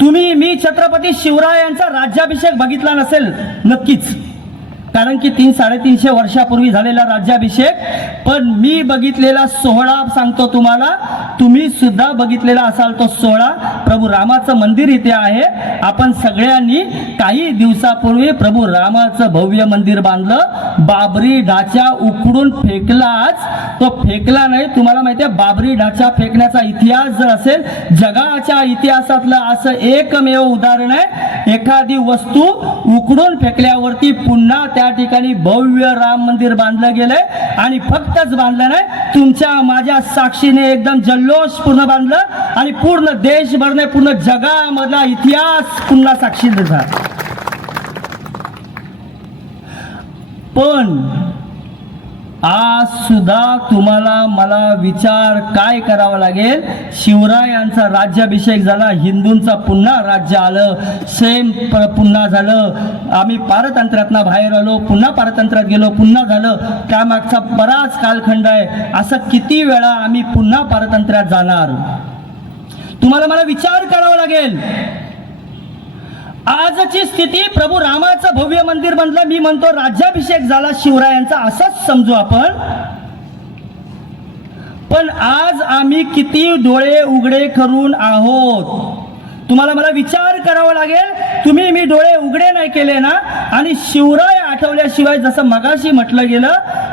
तुम्ही मी छत्रपती शिवरायांचा राज्याभिषेक बघितला नसेल नक्कीच, कारण की 300-350 वर्षापूर्वी झालेला राज्याभिषेक. पण मी बघितलेला सोहळा सांगतो तुम्हाला, तुम्ही सुद्धा बघितलेला असाल तो सोहळा. प्रभू रामाचं मंदिर इथे आहे. आपण सगळ्यांनी काही दिवसापूर्वी प्रभू रामाचं भव्य मंदिर बांधलं. बाबरी ढाचा उकडून फेकलाच, तो फेकला नाही. तुम्हाला माहिती आहे बाबरी ढाचा फेकण्याचा इतिहास जर असेल, जगाच्या इतिहासातलं असं एकमेव उदाहरण आहे. एखादी वस्तू उकडून फेकल्यावरती पुन्हा त्या ठिकाणी भव्य राम मंदिर बांधलं गेलंय. आणि फक्तच बांधलं नाही, तुमच्या माझ्या साक्षीने एकदम जल्लोष पूर्ण बांधलं आणि पूर्ण देशभरने, पूर्ण जगामधला इतिहास पुन्हा साक्षी दिला. पण आज सुद्धा तुम्हाला मला विचार काय करावा लागेल. शिवरायांचा राज्याभिषेक झाला, हिंदूंचा पुन्हा राज्य आलं, सेम पुन्हा झालं. आम्ही पारतंत्र्यातनं बाहेर आलो, पुन्हा पारतंत्र्यात गेलो, पुन्हा झालं. त्यामागचा बराच कालखंड आहे. असं किती वेळा आम्ही पुन्हा पारतंत्र्यात जाणार? तुम्हाला मला विचार करावा लागेल. आजची स्थिती प्रभू रामाचं भव्य मंदिर बनलं, मी म्हणतो राज्याभिषेक झाला शिवरायांचा असंच समजू आपण. पण आज आम्ही किती डोळे उघडे करून आहोत तुम्हाला मला विचार करावा लागेल. तुम्ही मी डोळे उघडे नाही केले ना, आणि शिवराय आठवल्याशिवाय, जसं मगाशी म्हटलं गेलं,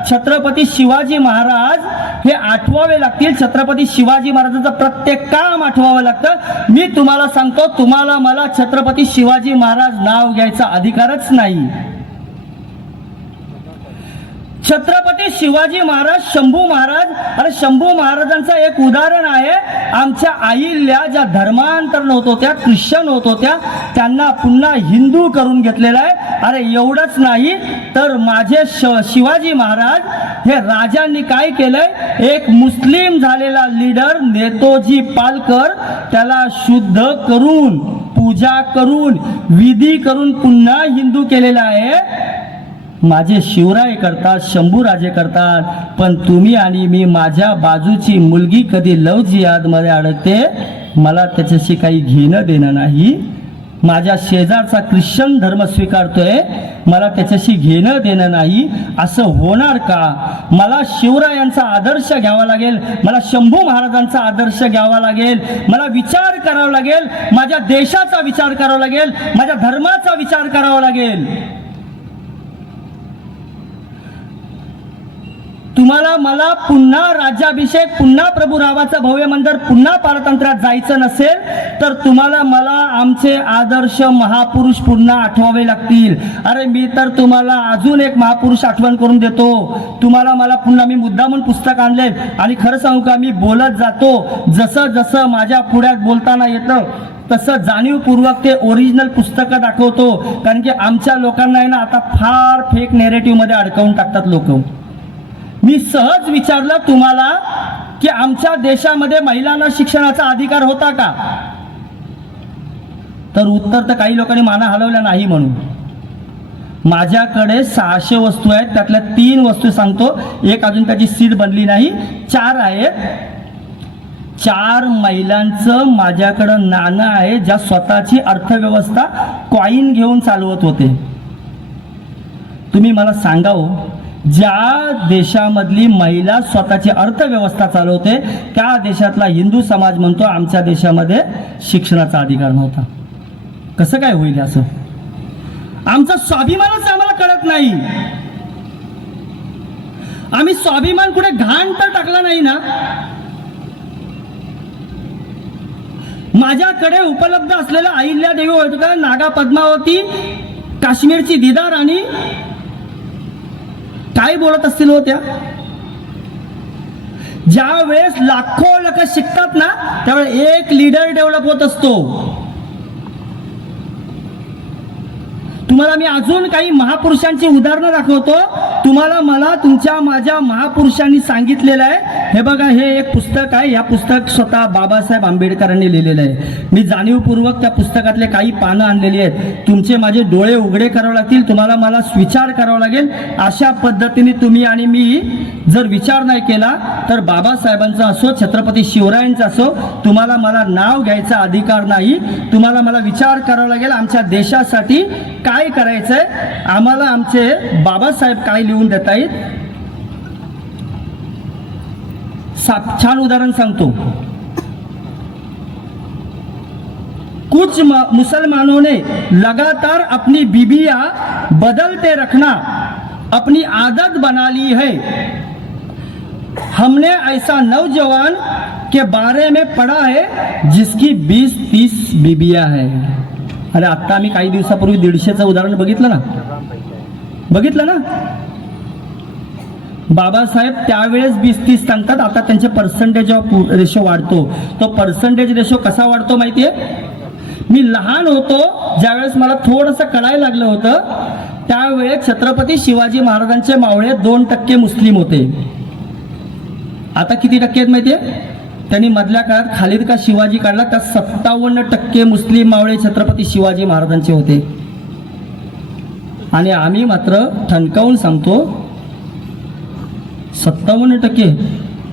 छत्रपती शिवाजी महाराज हे आठवावे लागतील. छत्रपती शिवाजी महाराजांचं प्रत्येक काम आठवावं लागतं. मी तुम्हाला सांगतो, तुम्हाला मला छत्रपती शिवाजी महाराज नाव घ्यायचा अधिकारच नाही. छत्रपती शिवाजी महाराज, शंभू महाराज, अरे शंभू महाराजांचं एक उदाहरण आहे. आमच्या आईल्या ज्या धर्मांतरण होत होत्या, ख्रिश्चन होत होत्या, त्यांना पुन्हा हिंदू करून घेतलेला आहे. अरे एवढंच नाही तर माझे शिवाजी महाराज हे राजांनी काय केलंय, एक मुस्लिम झालेला लीडर नेतोजी पालकर त्याला शुद्ध करून, पूजा करून, विधी करून पुन्हा हिंदू केलेला आहे. माझे शिवराय करतात, शंभूराजे करतात, पण तुम्ही आणि मी, माझ्या बाजूची मुलगी कधी लव जिहादमध्ये अडकते, मला त्याच्याशी काही घेणं देणं नाही. माझ्या शेजारचा ख्रिश्चन धर्म स्वीकारतोय, मला त्याच्याशी घेणं देणं नाही. असं होणार का? मला शिवरायांचा आदर्श घ्यावा लागेल, मला शंभू महाराजांचा आदर्श घ्यावा लागेल, मला विचार करावा लागेल, माझ्या देशाचा विचार करावा लागेल, माझ्या धर्माचा विचार करावा लागेल. तुम्हाला मला पुन्हा राज्याभिषेक, पुन्हा प्रभू रामाचं भव्य मंदिर, पुन्हा पारतंत्र्यात जायचं नसेल तर तुम्हाला मला आमचे आदर्श महापुरुष पुन्हा आठवावे लागतील. अरे मी तर तुम्हाला अजून एक महापुरुष आठवण करून देतो. तुम्हाला मला पुन्हा, मी मुद्दामून पुस्तक आणले आणि खरं सांगू का, मी बोलत जातो, जसं जसं माझ्या पुढ्यात बोलताना येतं तसं जाणीवपूर्वक ते ओरिजिनल पुस्तकं दाखवतो. कारण की आमच्या लोकांना आहे ना आता फार फेक नेरेटिव्ह मध्ये अडकवून टाकतात लोक. मी सहज विचारलं तुम्हाला की आमच्या देशामध्ये महिलांना शिक्षणाचा अधिकार होता का, तर उत्तर तर काही लोकांनी माना हलवल्या नाही म्हणून. माझ्याकडे 600 वस्तू आहेत, त्यातल्या 3 वस्तू सांगतो. एक अजून त्याची सीड बनली नाही, 4 आहेत. 4 महिलांचं माझ्याकडं नाणं आहे, ज्या स्वतःची अर्थव्यवस्था कॉईन घेऊन चालवत होते. तुम्ही मला सांगावं, ज्या देशामधली महिला स्वतःची अर्थव्यवस्था चालवते त्या देशातला हिंदू समाज म्हणतो आमच्या देशामध्ये शिक्षणाचा अधिकार नव्हता. कसं काय होईल असं? आमचा स्वाभिमानच आम्हाला कळत नाही. आम्ही स्वाभिमान कुठे घाण तर टाकला नाही ना. माझ्याकडे उपलब्ध असलेल्या अहिल्यादेवी होळकर, नागा पद्मावती, काश्मीरची दिदार आणि काय बोलत असतील होत्या. ज्या वेळेस लाखो लोक शिकतात ना त्यावेळेस एक लीडर डेव्हलप होत असतो. तुम्हाला मी अजून काही महापुरुषांची उदाहरणं दाखवतो. तुम्हाला मला तुमच्या माझ्या महापुरुषांनी सांगितलेलं आहे. हे बघा, हे एक पुस्तक आहे. या पुस्तक स्वतः बाबासाहेब आंबेडकरांनी लिहिलेलं आहे. मी जाणीवपूर्वक त्या पुस्तकातले काही पानं आणलेली आहेत. तुमचे माझे डोळे उघडे करावे लागतील, तुम्हाला मला विचार करावा लागेल. अशा पद्धतीने तुम्ही आणि मी जर विचार नाही केला तर बाबासाहेबांचा असो, छत्रपती शिवरायांचा असो, तुम्हाला मला नाव घ्यायचा अधिकार नाही. तुम्हाला मला विचार करावा लागेल आमच्या देशासाठी काय करायचंय, आम्हाला आमचे बाबासाहेब काय लिहून देता येईल. छान उदाहरण सांगतो. कुछ मुसलमानों ने लगातार अपनी बीबियां बदलते रखना अपनी आदत बना ली है. हमने ऐसा नौजवान के बारे में पढ़ा है जिसकी 20-30 बीबियां है. अरे आता आम्ही काही दिवसापूर्वी 150चं उदाहरण बघितलं ना. बाबासाहेब त्यावेळेस 20-30 सांगतात. आता त्यांचे पर्सेंटेज ऑफ रेशो वाढतो. तो पर्सेंटेज रेशो कसा वाढतो माहितीये? मी लहान होतो ज्यावेळेस मला थोडंसं कळायला लागलं होतं त्यावेळेस छत्रपती शिवाजी महाराजांचे मावळे 2% मुस्लिम होते. आता किती टक्के आहेत माहितीये? त्यांनी मधल्या काळात खालीद का शिवाजी काढला, त्यात 57% मुस्लिम मावळे छत्रपती शिवाजी महाराजांचे होते. आणि आम्ही मात्र ठणकावून सांगतो 57%.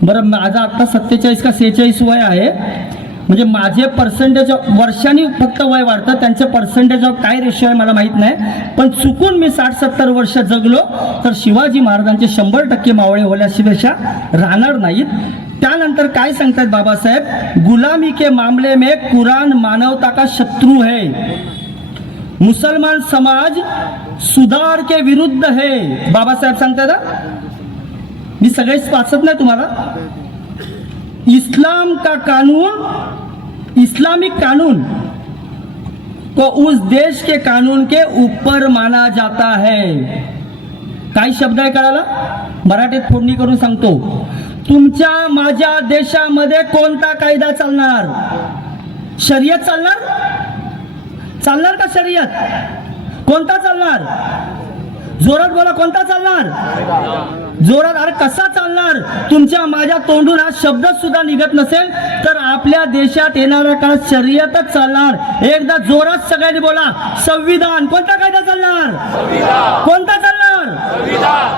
बरं, माझा आता 47 का 46 वय आहे म्हणजे माझे पर्सेंटेज ऑफ वर्षांनी फक्त वय वाढतं, त्यांचे पर्सेंटेज ऑफ काय रेशो आहे मला माहीत नाही, पण चुकून मी 60-70 वर्ष जगलो तर शिवाजी महाराजांचे 100% मावळे होल्याशिवाय राहणार नाहीत. त्यानंतर काय सांगतात बाबासाहेब, गुलामी के मामले में कुरान मानवता का शत्रु है, मुसलमान समाज सुधार के विरुद्ध है. बाबासाहेब सांगतात ना, मी सगळेच वाचत नाही तुम्हाला. इस्लाम का कानून, इस्लामिक कानून को उस देश के कानून के ऊपर माना जाता है. काय शब्द आहे कळाला, मराठीत फोडणी करून सांगतो. तुमच्या माझ्या देशामध्ये कोणता कायदा चालणार? शर्यत चालणार? चालणार का शर्यत? कोणता चालणार? जोरात बोला, कोणता चालणार? जोरात. अरे कसा चालणार? तुमच्या माझ्या तोंडून हा शब्द सुद्धा निघत नसेल तर आपल्या देशात येणाऱ्या काळात शर्यतच चालणार. एकदा जोरात सगळ्यांनी बोला, संविधान. कोणता कायदा चालणार? कोणता चालणार?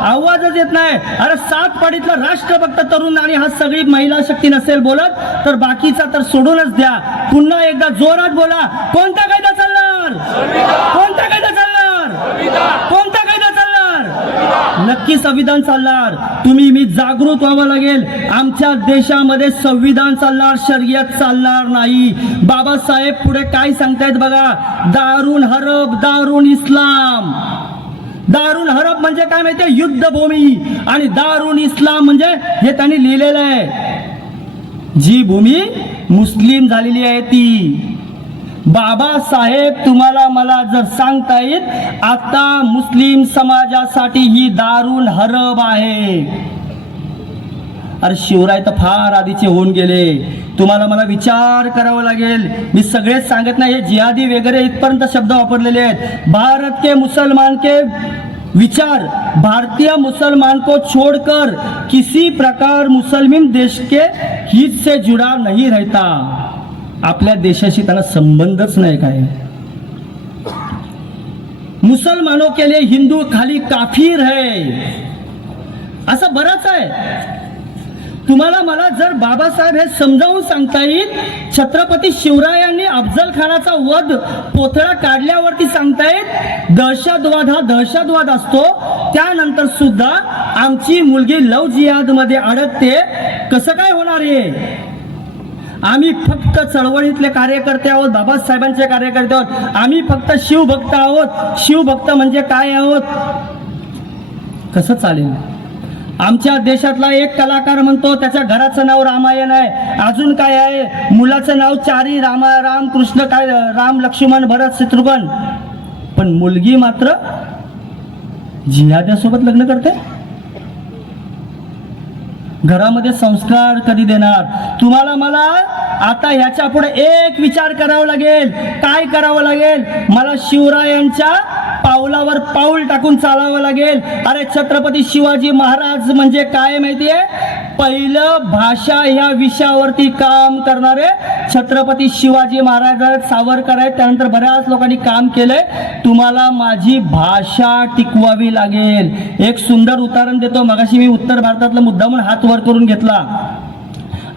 आवाजच येत नाही. अरे 7 पाडीतला राष्ट्रभक्त तरुण आणि हा सगळी महिला शक्ती नसेल बोलत तर बाकीचा तर सोडूनच द्या. पुन्हा एकदा जोरात बोला, कोणता कायदा चालणार? कोणता कायदा चालणार? कोणता कायदा चालणार? नक्की संविधान चालणार. तुम्ही मी जागृत व्हावं लागेल. आमच्या देशामध्ये संविधान चालणार, शर्यत चालणार नाही. बाबासाहेब पुढे काय सांगतायत बघा, दारुण हरब, दारुण इस्लाम. दारुण हरब म्हणजे काय माहितीये? युद्धभूमी. आणि दारुण इस्लाम म्हणजे हे त्यांनी लिहिलेलं आहे, जी भूमी मुस्लिम झालेली आहे ती. बाबासाहेब तुम्हाला मला जर सांगता येईल, आता मुस्लिम समाजासाठी ही दारुण हरब आहे. अरे शिवराय तर फार आधीचे होऊन गेले. तुम्हाला मला विचार करावा लागेल. मी सगळेच सांगत नाही, हे जिहादी वगैरे इथपर्यंत शब्द वापरलेले आहेत. भारत के मुसलमान के विचार, भारतीय मुसलमान को छोड़कर किसी प्रकार मुसलमान देश के हित से जुड़ा नहीं रहता. आपल्या देशाशी त्याला संबंधच नाही. काय मुसलमानों के लिए हिंदू खाली काफिर है, असं बरंच आहे. तुम्हाला मला जर बाबासाहेब हे समजावून सांगता येईल, छत्रपती शिवरायांनी अफजल खानाचा वध पोथळा काढल्यावरती सांगतायत दहशतवाद हा दहशतवाद असतो. त्यानंतर सुद्धा आमची मुलगी लव जिहाद मध्ये अडकते, कसं काय होणार आहे? आम्ही फक्त चळवळीतले कार्यकर्ते आहोत, बाबासाहेबांचे कार्यकर्ते आहोत. आम्ही फक्त शिवभक्त आहोत. शिवभक्त म्हणजे काय आहोत? कसं चालेल? आमच्या देशातला एक कलाकार म्हणतो त्याच्या घराचं नाव रामायण आहे. अजून काय आहे? मुलाचं नाव चारी, राम कृष्ण, काय राम लक्ष्मण भरत शत्रुघ्न. पण मुलगी मात्र जिहाद्यासोबत लग्न करते. घरामध्ये संस्कार कधी देणार? तुम्हाला मला आता ह्याच्या पुढे एक विचार करावा लागेल. काय करावं लागेल? मला शिवरायांच्या पावलावर पाऊल टाकून चालावं लागेल. अरे छत्रपती शिवाजी महाराज म्हणजे काय माहितीये? पहिलं भाषा ह्या विषयावरती काम करणारे छत्रपती शिवाजी महाराज, सावरकर आहेत. त्यानंतर बऱ्याच लोकांनी काम केलंय. तुम्हाला माझी भाषा टिकवावी लागेल. एक सुंदर उदाहरण देतो. मगाशी मी उत्तर भारतातला मुद्दा म्हणून हात वर करून घेतला.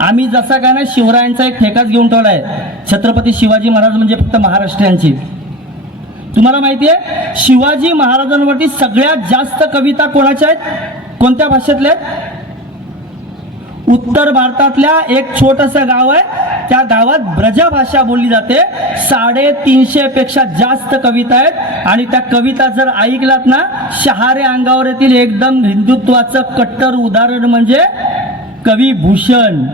आम्ही जसा काय ना शिवरायांचा एक ठेकाच घेऊन ठेवलाय. छत्रपती शिवाजी महाराज म्हणजे फक्त महाराष्ट्रीयांची. तुम्हाला माहितीये शिवाजी महाराजांवरती सगळ्यात जास्त कविता कोणाच्या आहेत? कोणत्या भाषेतल्या आहेत? उत्तर भारतातल्या एक छोटंसं गाव आहे, त्या गावात ब्रजभाषा बोलली जाते. 350 पेक्षा जास्त कविता आहेत. आणि त्या कविता जर ऐकलात ना, शहारे अंगावर येतील. एकदम हिंदुत्वाचं कट्टर उदाहरण म्हणजे कवी भूषण.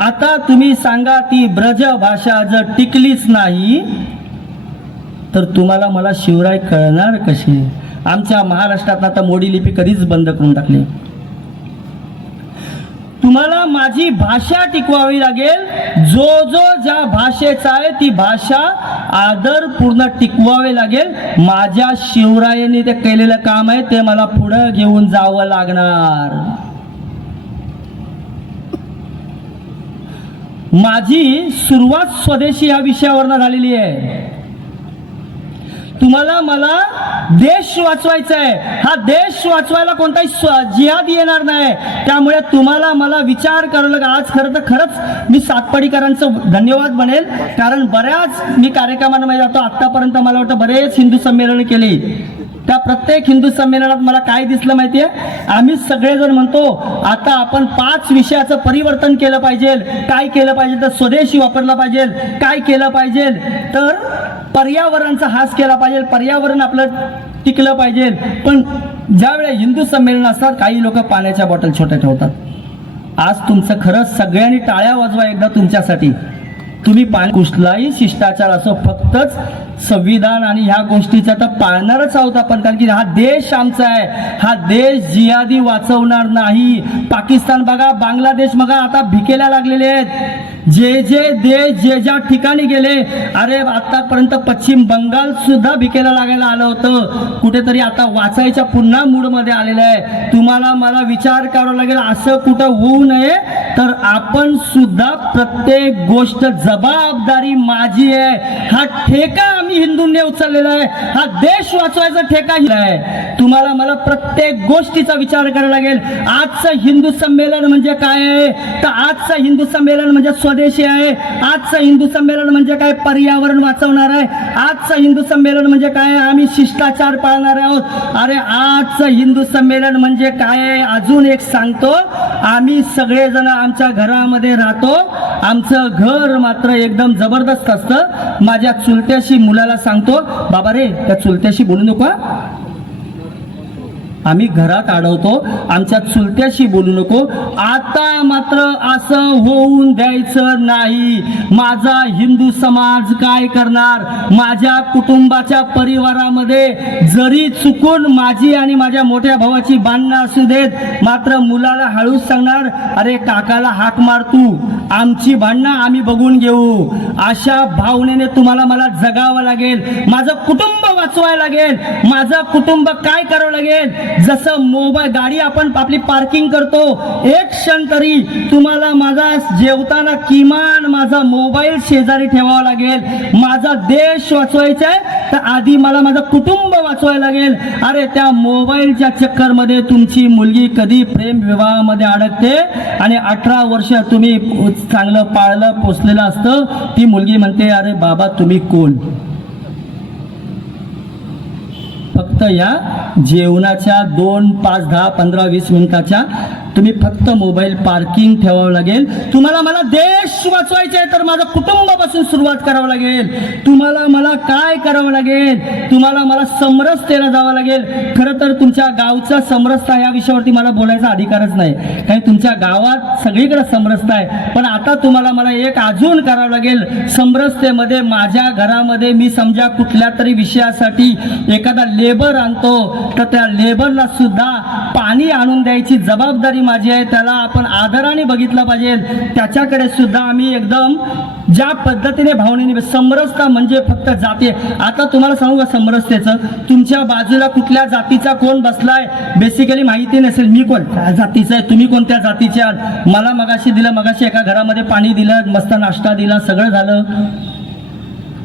आता तुम्ही सांगा, ती ब्रज भाषा जर टिकलीच नाही तर तुम्हाला मला शिवराय कळणार कसे? आमच्या महाराष्ट्रात आता मोडी लिपी कधीच बंद करून टाकली. तुम्हाला माझी भाषा टिकवावी लागेल. जो जो ज्या भाषेचा आहे ती भाषा आदरपूर्ण टिकवावी लागेल. माझ्या शिवरायांनी ते केलेलं काम आहे ते मला पुढे घेऊन जावं लागणार. माझी सुरुवात स्वदेशी या विषयावरनं झालेली आहे. तुम्हाला मला देश वाचवायचा आहे. हा देश वाचवायला कोणताही जिहाद येणार नाही. त्यामुळे तुम्हाला मला विचार करावं लागेल. आज खरंच मी सातपाडीकरांचं धन्यवाद बनेल, कारण बऱ्याच मी कार्यक्रमांमध्ये जातो. आतापर्यंत मला वाटतं बरेच हिंदू संमेलन केली. त्या प्रत्येक हिंदू संमेलनात मला काय दिसलं माहितीये, आम्ही सगळेजण म्हणतो आता आपण 5 विषयाचं परिवर्तन केलं पाहिजे. काय केलं पाहिजे तर स्वदेशी वापरला पाहिजे. काय केलं पाहिजे तर पर्यावरणाचा हास केला पाहिजे. पर्यावरण आपलं टिकलं पाहिजे. पण ज्यावेळेस हिंदू संमेलन असतात काही लोक पाण्याच्या बॉटल छोट्या ठेवतात. आज तुमचं खरंच सगळ्यांनी टाळ्या वाजवा एकदा तुमच्यासाठी. तुम्ही कुठलाही शिष्टाचार असो, फक्तच संविधान आणि ह्या गोष्टीचा तर पाळणारच आहोत आपण, कारण की हा देश आमचा आहे. हा देश जिहादी वाचवणार नाही. पाकिस्तान बघा, बांगलादेश बघा, आता भिकेला लागलेले आहेत. जे देश जे ज्या ठिकाणी गेले, अरे आतापर्यंत पश्चिम बंगाल सुद्धा भिकेला लागायला आलं होतं. कुठेतरी आता वाचायच्या पुन्हा मूडमध्ये आलेलं आहे. तुम्हाला मला विचार करावा लागेल, असं कुठं होऊ नये. तर आपण सुद्धा प्रत्येक गोष्ट जबाबदारी माझी आहे. हा ठेका आम्ही हिंदूंनी उचललेला आहे. हा देश वाचवायचा ठेका आहे. तुम्हाला मला प्रत्येक गोष्टीचा विचार करावा लागेल. आजचं हिंदू संमेलन म्हणजे काय आहे, तर आजचं हिंदू संमेलन म्हणजे स्वदेशी आहे. आजचं हिंदू संमेलन म्हणजे काय, पर्यावरण वाचवणार आहे. आजचं हिंदू संमेलन म्हणजे काय, आम्ही शिष्टाचार पाळणार आहोत. अरे आजचं हिंदू संमेलन म्हणजे काय, अजून एक सांगतो, आम्ही सगळेजण आमच्या घरामध्ये राहतो. आमचं घर मात्र एकदम जबरदस्त असतं. माझ्या चुलत्याशी मुलाला सांगतो, बाबा रे त्या चुलत्याशी बोलू नको. आम्ही घरात अडवतो, आमच्या चुलत्याशी बोलू नको. आता मात्र असं होऊन द्यायचं नाही. माझा हिंदू समाज काय करणार, माझ्या कुटुंबाच्या परिवारामध्ये जरी चुकून माझी आणि माझ्या मोठ्या भावाची भांडणं असू देत, मात्र मुलाला हळूच सांगणार, अरे काकाला हाक मार तू, आमची भांडणं आम्ही बघून घेऊ. अशा भावनेने तुम्हाला मला जगावं लागेल. माझं कुटुंब वाचवायला लागेल. माझं कुटुंब काय करावं लागेल, जसं मोबाईल गाडी आपण आपली पार्किंग करतो, एक क्षण तरी तुम्हाला माझा जेवताना किमान माझा मोबाईल शेजारी ठेवावा लागेल. माझा देश वाचवायचा आहे तर आधी मला माझं कुटुंब वाचवायला लागेल. अरे त्या मोबाईलच्या चक्करमध्ये तुमची मुलगी कधी प्रेम विवाहामध्ये अडकते आणि 18 वर्ष तुम्ही चांगलं पाळलं पोचलेलं असतं, ती मुलगी म्हणते अरे बाबा तुम्ही कोण. फक्त या जेवणाच्या 2, 5, 10, 15, 20 मिनिटाच्या तुम्ही फक्त मोबाईल पार्किंग ठेवावं लागेल. तुम्हाला मला देश वाचवायचा आहे तर माझं कुटुंबापासून सुरुवात करावं लागेल. तुम्हाला मला काय करावं लागेल, तुम्हाला मला समरसतेला जावं लागेल. खरं तर तुमच्या गावचा समरसता या विषयावरती मला बोलायचा अधिकारच नाही, कारण तुमच्या गावात सगळीकडे समरसता आहे. पण आता तुम्हाला मला एक अजून करावं लागेल. समरसतेमध्ये माझ्या घरामध्ये मी समजा कुठल्या तरी विषयासाठी एखादा लेबर आणतो, तर त्या लेबरला सुद्धा पाणी आणून द्यायची जबाबदारी माझी आहे. त्याला आपण आदराने बघितलं पाहिजे. त्याच्याकडे सुद्धा आम्ही एकदम ज्या पद्धतीने भावनेने, समरसता म्हणजे फक्त जाती. आता तुम्हाला सांगू का समरसतेचं, तुमच्या बाजूला कुठल्या जातीचा कोण बसलाय बेसिकली माहिती नसेल. मी कोणत्या जातीचा आहे, तुम्ही कोणत्या जातीचे आहात. मला मगाशी दिलं, मगाशी एका घरामध्ये पाणी दिलं, मस्त नाश्ता दिला, सगळं झालं.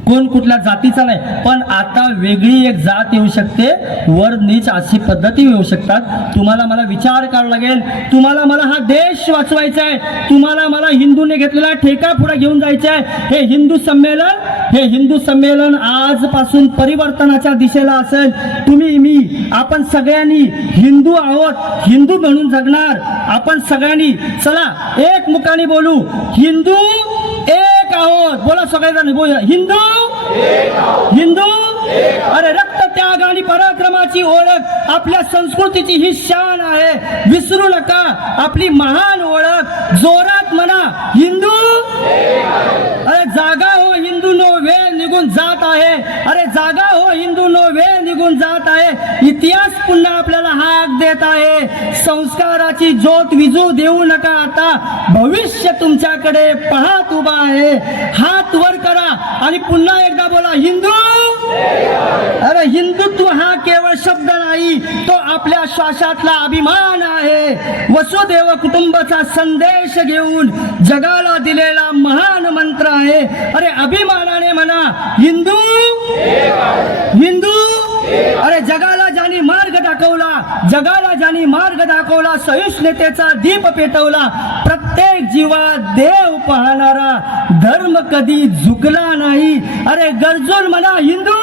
कोण कुठल्या जातीचा नाही. पण आता वेगळी एक जात येऊ शकते, वर नीच अशी पद्धती येऊ शकतात. तुम्हाला मला विचार करावा लागेल. तुम्हाला मला हा देश वाचवायचा आहे. तुम्हाला मला हिंदूने घेतलेला ठेका पुढे घेऊन जायचा आहे. हे हिंदू संमेलन आजपासून परिवर्तनाच्या दिशेला असेल. तुम्ही मी आपण सगळ्यांनी हिंदू आहोत, हिंदू म्हणून जगणार. आपण सगळ्यांनी चला एक मुखाने बोलू, हिंदू एक आहोत. बोला सगळेजण, बोला हिंदू हिंदू. अरे रक्त त्याग आणि पराक्रमाची ओळख आपल्या संस्कृतीची ही शान आहे. विसरू नका आपली महान ओळख. जोरात म्हणा हिंदू. अरे जागा हो हिंदूनो, वेळ निघून जात आहे. अरे जागा हो हिंदूनो, वेळ निघून जात आहे. इतिहास पुन्हा आपल्याला हाक देत आहे. संस्काराची ज्योत विझू देऊ नका. आता भविष्य तुमच्याकडे पाहत उभा आहे. हात वर करा आणि पुन्हा एकदा बोला हिंदू. अरे हिंदुत्व हा केवळ शब्द नाही, तो आपल्या श्वासातला अभिमान आहे. वसुदेव कुटुंबाचा संदेश घेऊन जगाला दिलेला महान मंत्र आहे. अरे अभिमानाने म्हणा हिंदू हिंदू. अरे जगा जगाला ज्यांनी मार्ग दाखवला, सहिष्णुतेचा दीप पेटवला, प्रत्येक जीवात देव पाहणारा, धर्म कधी झुकला नाही. अरे गर्जून म्हणा हिंदू.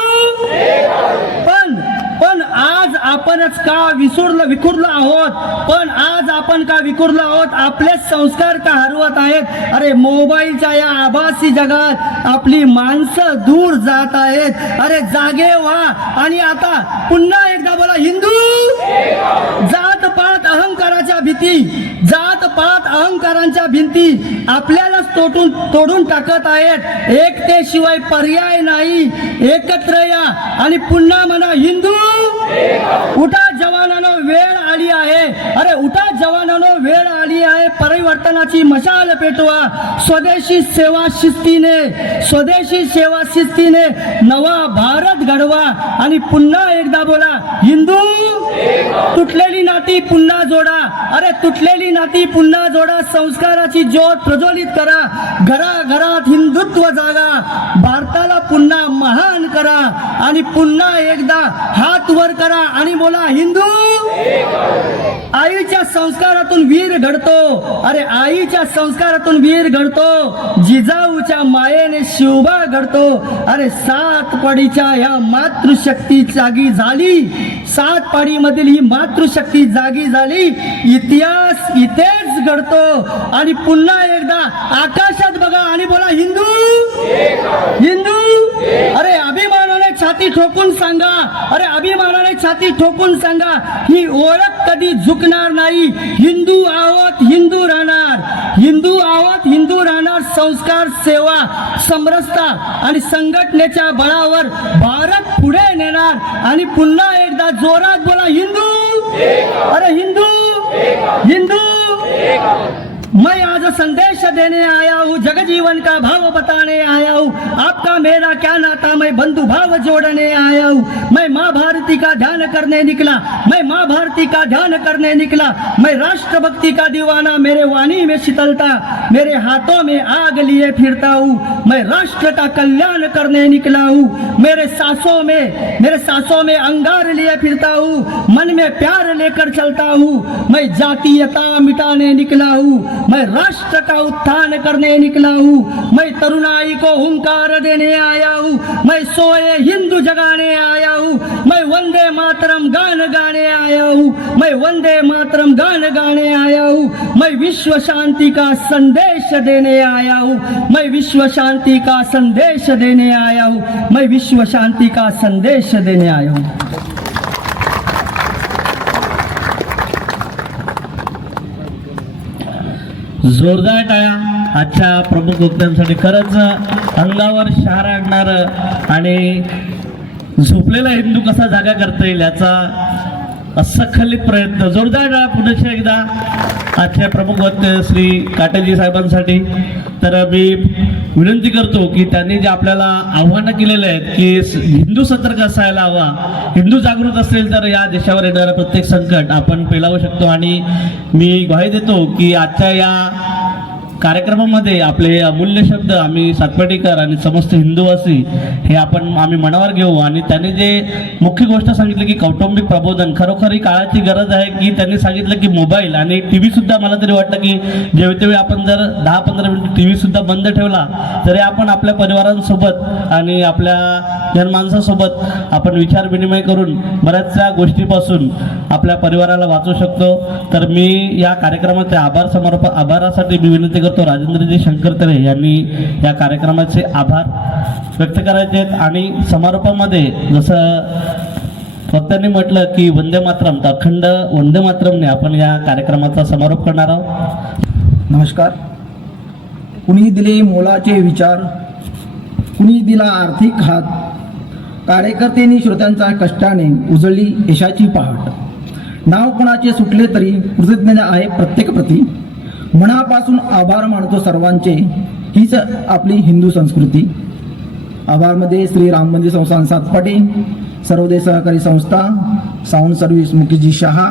पण आज आपणच का विखुरलो आहोत? पण आज आपण का विखुरलो आहोत? आपले संस्कार का हरवत आहेत? अरे मोबाईलच्या या आभासी जगात आपली माणसं दूर जात आहेत. अरे जागे व्हा आणि आता पुन्हा एकदा बोला हिंदू. जात पात अहंकाराच्या भीती, जात पात अहंकारांच्या भिंती आपल्यालाच तोडून टाकत आहेत. एकतेशिवाय पर्याय नाही. एकत्र या आणि पुन्हा म्हणा हिंदू. उठा जवानांनो, वेळ आली आहे. अरे उठा जवानांनो, वेळ आली आहे. परिवर्तनाची मशाल पेटवा. स्वदेशी सेवा शिस्तीने नवा भारत घडवा आणि पुन्हा एकदा बोला हिंदू. तुटलेली नाती पुन्हा जोडा. अरे तुटलेली नाती पुन्हा जोडा. संस्काराची ज्योत प्रज्वलित करा. घराघरात हिंदुत्व जागा. भारताला पुन्हा महान करा आणि पुन्हा एकदा हात वर करा आणि बोला हिंदू. आईच्या संस्कारातून वीर घडतो. अरे आईच्या संस्कारातून वीर घडतो. जिजाऊच्या मायेने शिवबा घडतो. अरे सात पाडीच्या या मातृशक्ती जागी झाली. सात पाडी मधील ही मातृशक्ती जागी झाली. इतिहास इथेच घडतो आणि पुन्हा एकदा आकाशात बघा आणि बोला हिंदू. हिंदू. अरे अभिमानाने छाती ठोकून सांगा. अरे अभिमानाने छाती ठोकून सांगा, ही ओळख कधी झुकणार नाही. हिंदू आहोत, हिंदू राहणार. हिंदू आहोत, हिंदू राहणार. संस्कार, सेवा, समरसता आणि संघटनेच्या बळावर भारत पुढे नेणार आणि पुन्हा एकदा जोरात बोला हिंदू. अरे हिंदू. हिंदू. मैं आज संदेश देने आया हूँ, जगजीवन का भाव बताने आया हूँ. आपका मेरा क्या नाता, मैं बंधु भाव जोड़ने आया हूँ. मैं माँ भारती का ध्यान करने निकला. मैं माँ भारती का ध्यान करने निकला. मैं राष्ट्रभक्ति का दीवाना. मेरे वाणी में शीतलता, मेरे हाथों में आग लिए फिरता हूँ. मैं राष्ट्र का कल्याण करने निकला हूँ. मेरे सांसों में अंगार लिए फिरता हूँ. मन में प्यार लेकर चलता हूँ. मैं जातीयता मिटाने निकला हूँ. मैं राष्ट्र का उत्थान करने निकला हूँ. मैं तरुणाई को हुंकार देने आया हूँ. मैं सोए हिंदू जगाने आया हूँ. मैं वंदे मातरम गान गाने आया हूँ. मैं वंदे मातरम गान गाने आया हूँ. मैं विश्व शांति का संदेश देने आया हूँ. मैं विश्व शांति का संदेश देने आया हूँ. मैं विश्व शांति का संदेश देने आया हूँ. जोरदार टाळ्या आजच्या प्रमुख वक्त्यांसाठी. खरंच अंगावर शहार आणणार आणि झोपलेला हिंदू कसा जागा करता येईल याचा असखलित प्रयत्न. जोरदार टाळ्या पुन्हा एकदा आजच्या प्रमुख वक्ते श्री काटेजी साहेबांसाठी. तर मी विनंती करतो की त्यांनी जे आपल्याला आव्हानं केलेले आहेत की हिंदू सतर्क असायला हवा, हिंदू जागृत असेल तर या देशावर येणारं प्रत्येक संकट आपण पेलावू शकतो. आणि मी ग्वाही देतो की आजच्या या कार्यक्रमामध्ये आपले अमूल्य शब्द आम्ही सातपाटीकर आणि समस्त हिंदूवासी हे आम्ही मनावर घेऊ. आणि त्यांनी जे मुख्य गोष्ट सांगितली की कौटुंबिक प्रबोधन, खरोखर ही काळाची गरज आहे. की त्यांनी सांगितलं की मोबाईल आणि टी व्ही सुद्धा, मला तरी वाटतं की जेवतेवेळी आपण जर 10-15 मिनिट टी व्ही सुद्धा बंद ठेवला तरी आपण आपल्या परिवारांसोबत आणि आपल्या जनमानसासोबत आपण विचार विनिमय करून बऱ्याचशा गोष्टीपासून आपल्या परिवाराला वाचवू शकतो. तर मी या कार्यक्रमाचे आभारासाठी मी विनंती करतो राजेंद्रजी शंकरतरे यांनी या कार्यक्रमाचे आभार व्यक्त करायचे आहेत. आणि समारोपामध्ये जसं वक्त्यांनी म्हटलं की वंदे मातरम, तर अखंड वंदे मातरमने आपण या कार्यक्रमाचा समारोप करणार आहोत. नमस्कार. कुणी दिले मोलाचे विचार, कुणी दिला आर्थिक हात, कार्यकर्त्यांनी श्रोत्यांच्या कष्टाने उजळली यशाची पहाट. नाव कोणाचे सुटले तरी कृतज्ञता आहे प्रत्येक प्रती. मनापासून आभार मानतो सर्वांचे, हीच आपली हिंदू संस्कृती. आभारमध्ये श्री राम मंदिर संस्थान सातपाटी, सर्वोदय सहकारी संस्था, साऊंड सर्व्हिस मुकेशजी शहा,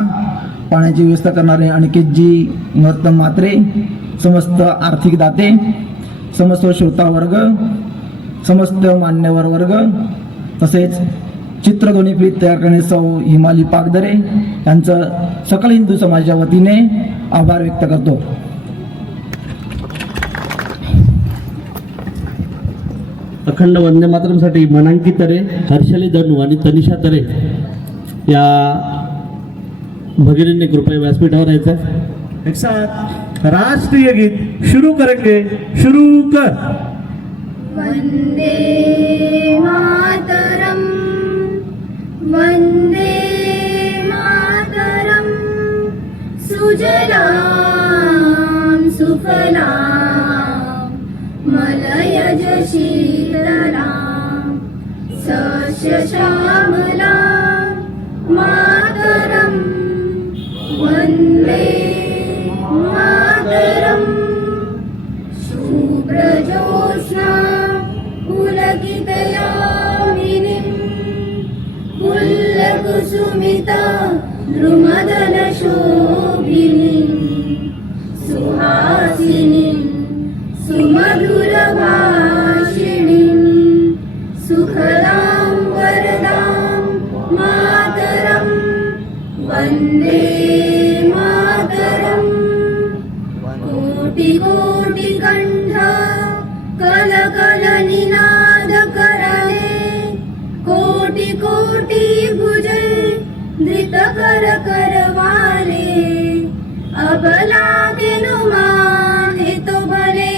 पाण्याची व्यवस्था करणारे अनिकेतजी नरोत्तम म्हात्रे, समस्त आर्थिक दाते, समस्त श्रोता वर्ग, समस्त मान्यवर वर्ग, तसेच चित्रध्वनी फिल्म तयार करणे सौ हिमाली पागदरे यांचं सकल हिंदू समाजाच्या वतीने आभार व्यक्त करतो. अखंड वंदे मातरमसाठी मनांकित तरे, हर्षली धनू आणि तनिषा तरे या भगिनींनी कृपया व्यासपीठावर यायचं. एक साथ राष्ट्रीय गीत शुरू करेंगे. शुरू कर. वन्दे मातरम् वन्दे मातरम् सुजलां सुफलां मलयज शीतलां सस्यश्यामलां मातरम् वन्दे मातरम् शुभ्रजोत्स्ना पुलकितयामिनीं पुल्लकुसुमिता द्रुमदलशोभिनीं सुहासिनीं सुमधुरभाषिणीं सुखदां वरदां मातरं वन्दे मातरम् कोटि कोटि कंठ कल कल निनाद करणे कोटि कोटि भुजे धृत कर करवाले अबला केनुमान हेतो बले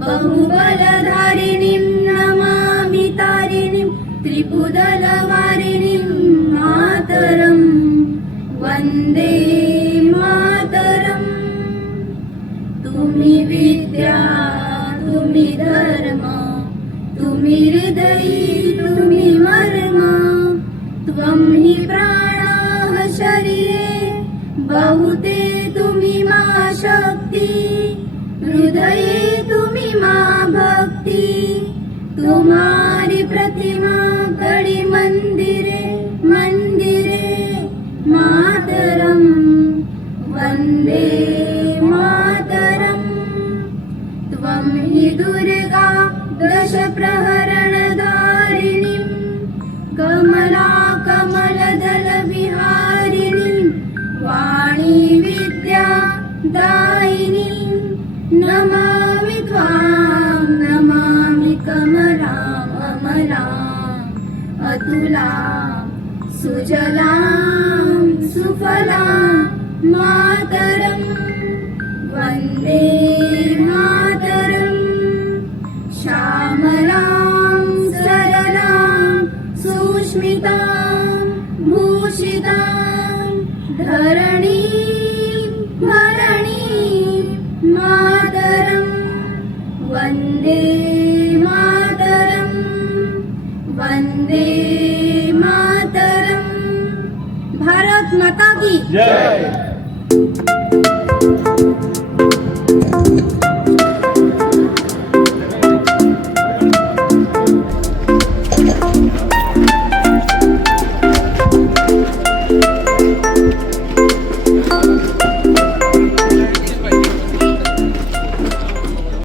बहुबलधारिणीं नमामि तारिणीं त्रिपुदलवारिणीं मातरं वन्दे मातरम्. तुम्ही विद्या तुम्ही धर्म तुम्ही हृदयी तुम्ही मर्म त्वं हि प्राणाः शरीरे बहुते तुम्ही मा शक्ती हृदये तुम्ही मा भक्ती तुम्हारी प्रतिमा गडी मंदिरे मंदिरे मातरम वंदे मातरम. त्वं हि दुर्गा दश प्रहरणधारिणीं कमला कमलदल विहारिणीं वाणी विद्या दायिनीं नमामि त्वां नमामि कमलां अमलां अतुलां सुजलां सुफलां मातरं वन्दे मातरम्. श्यामलां सरलां सुष्मितां भूषितां धरणीं भरणीं मातरं वन्दे मातरं वन्दे मातरं. भारत माता की जय.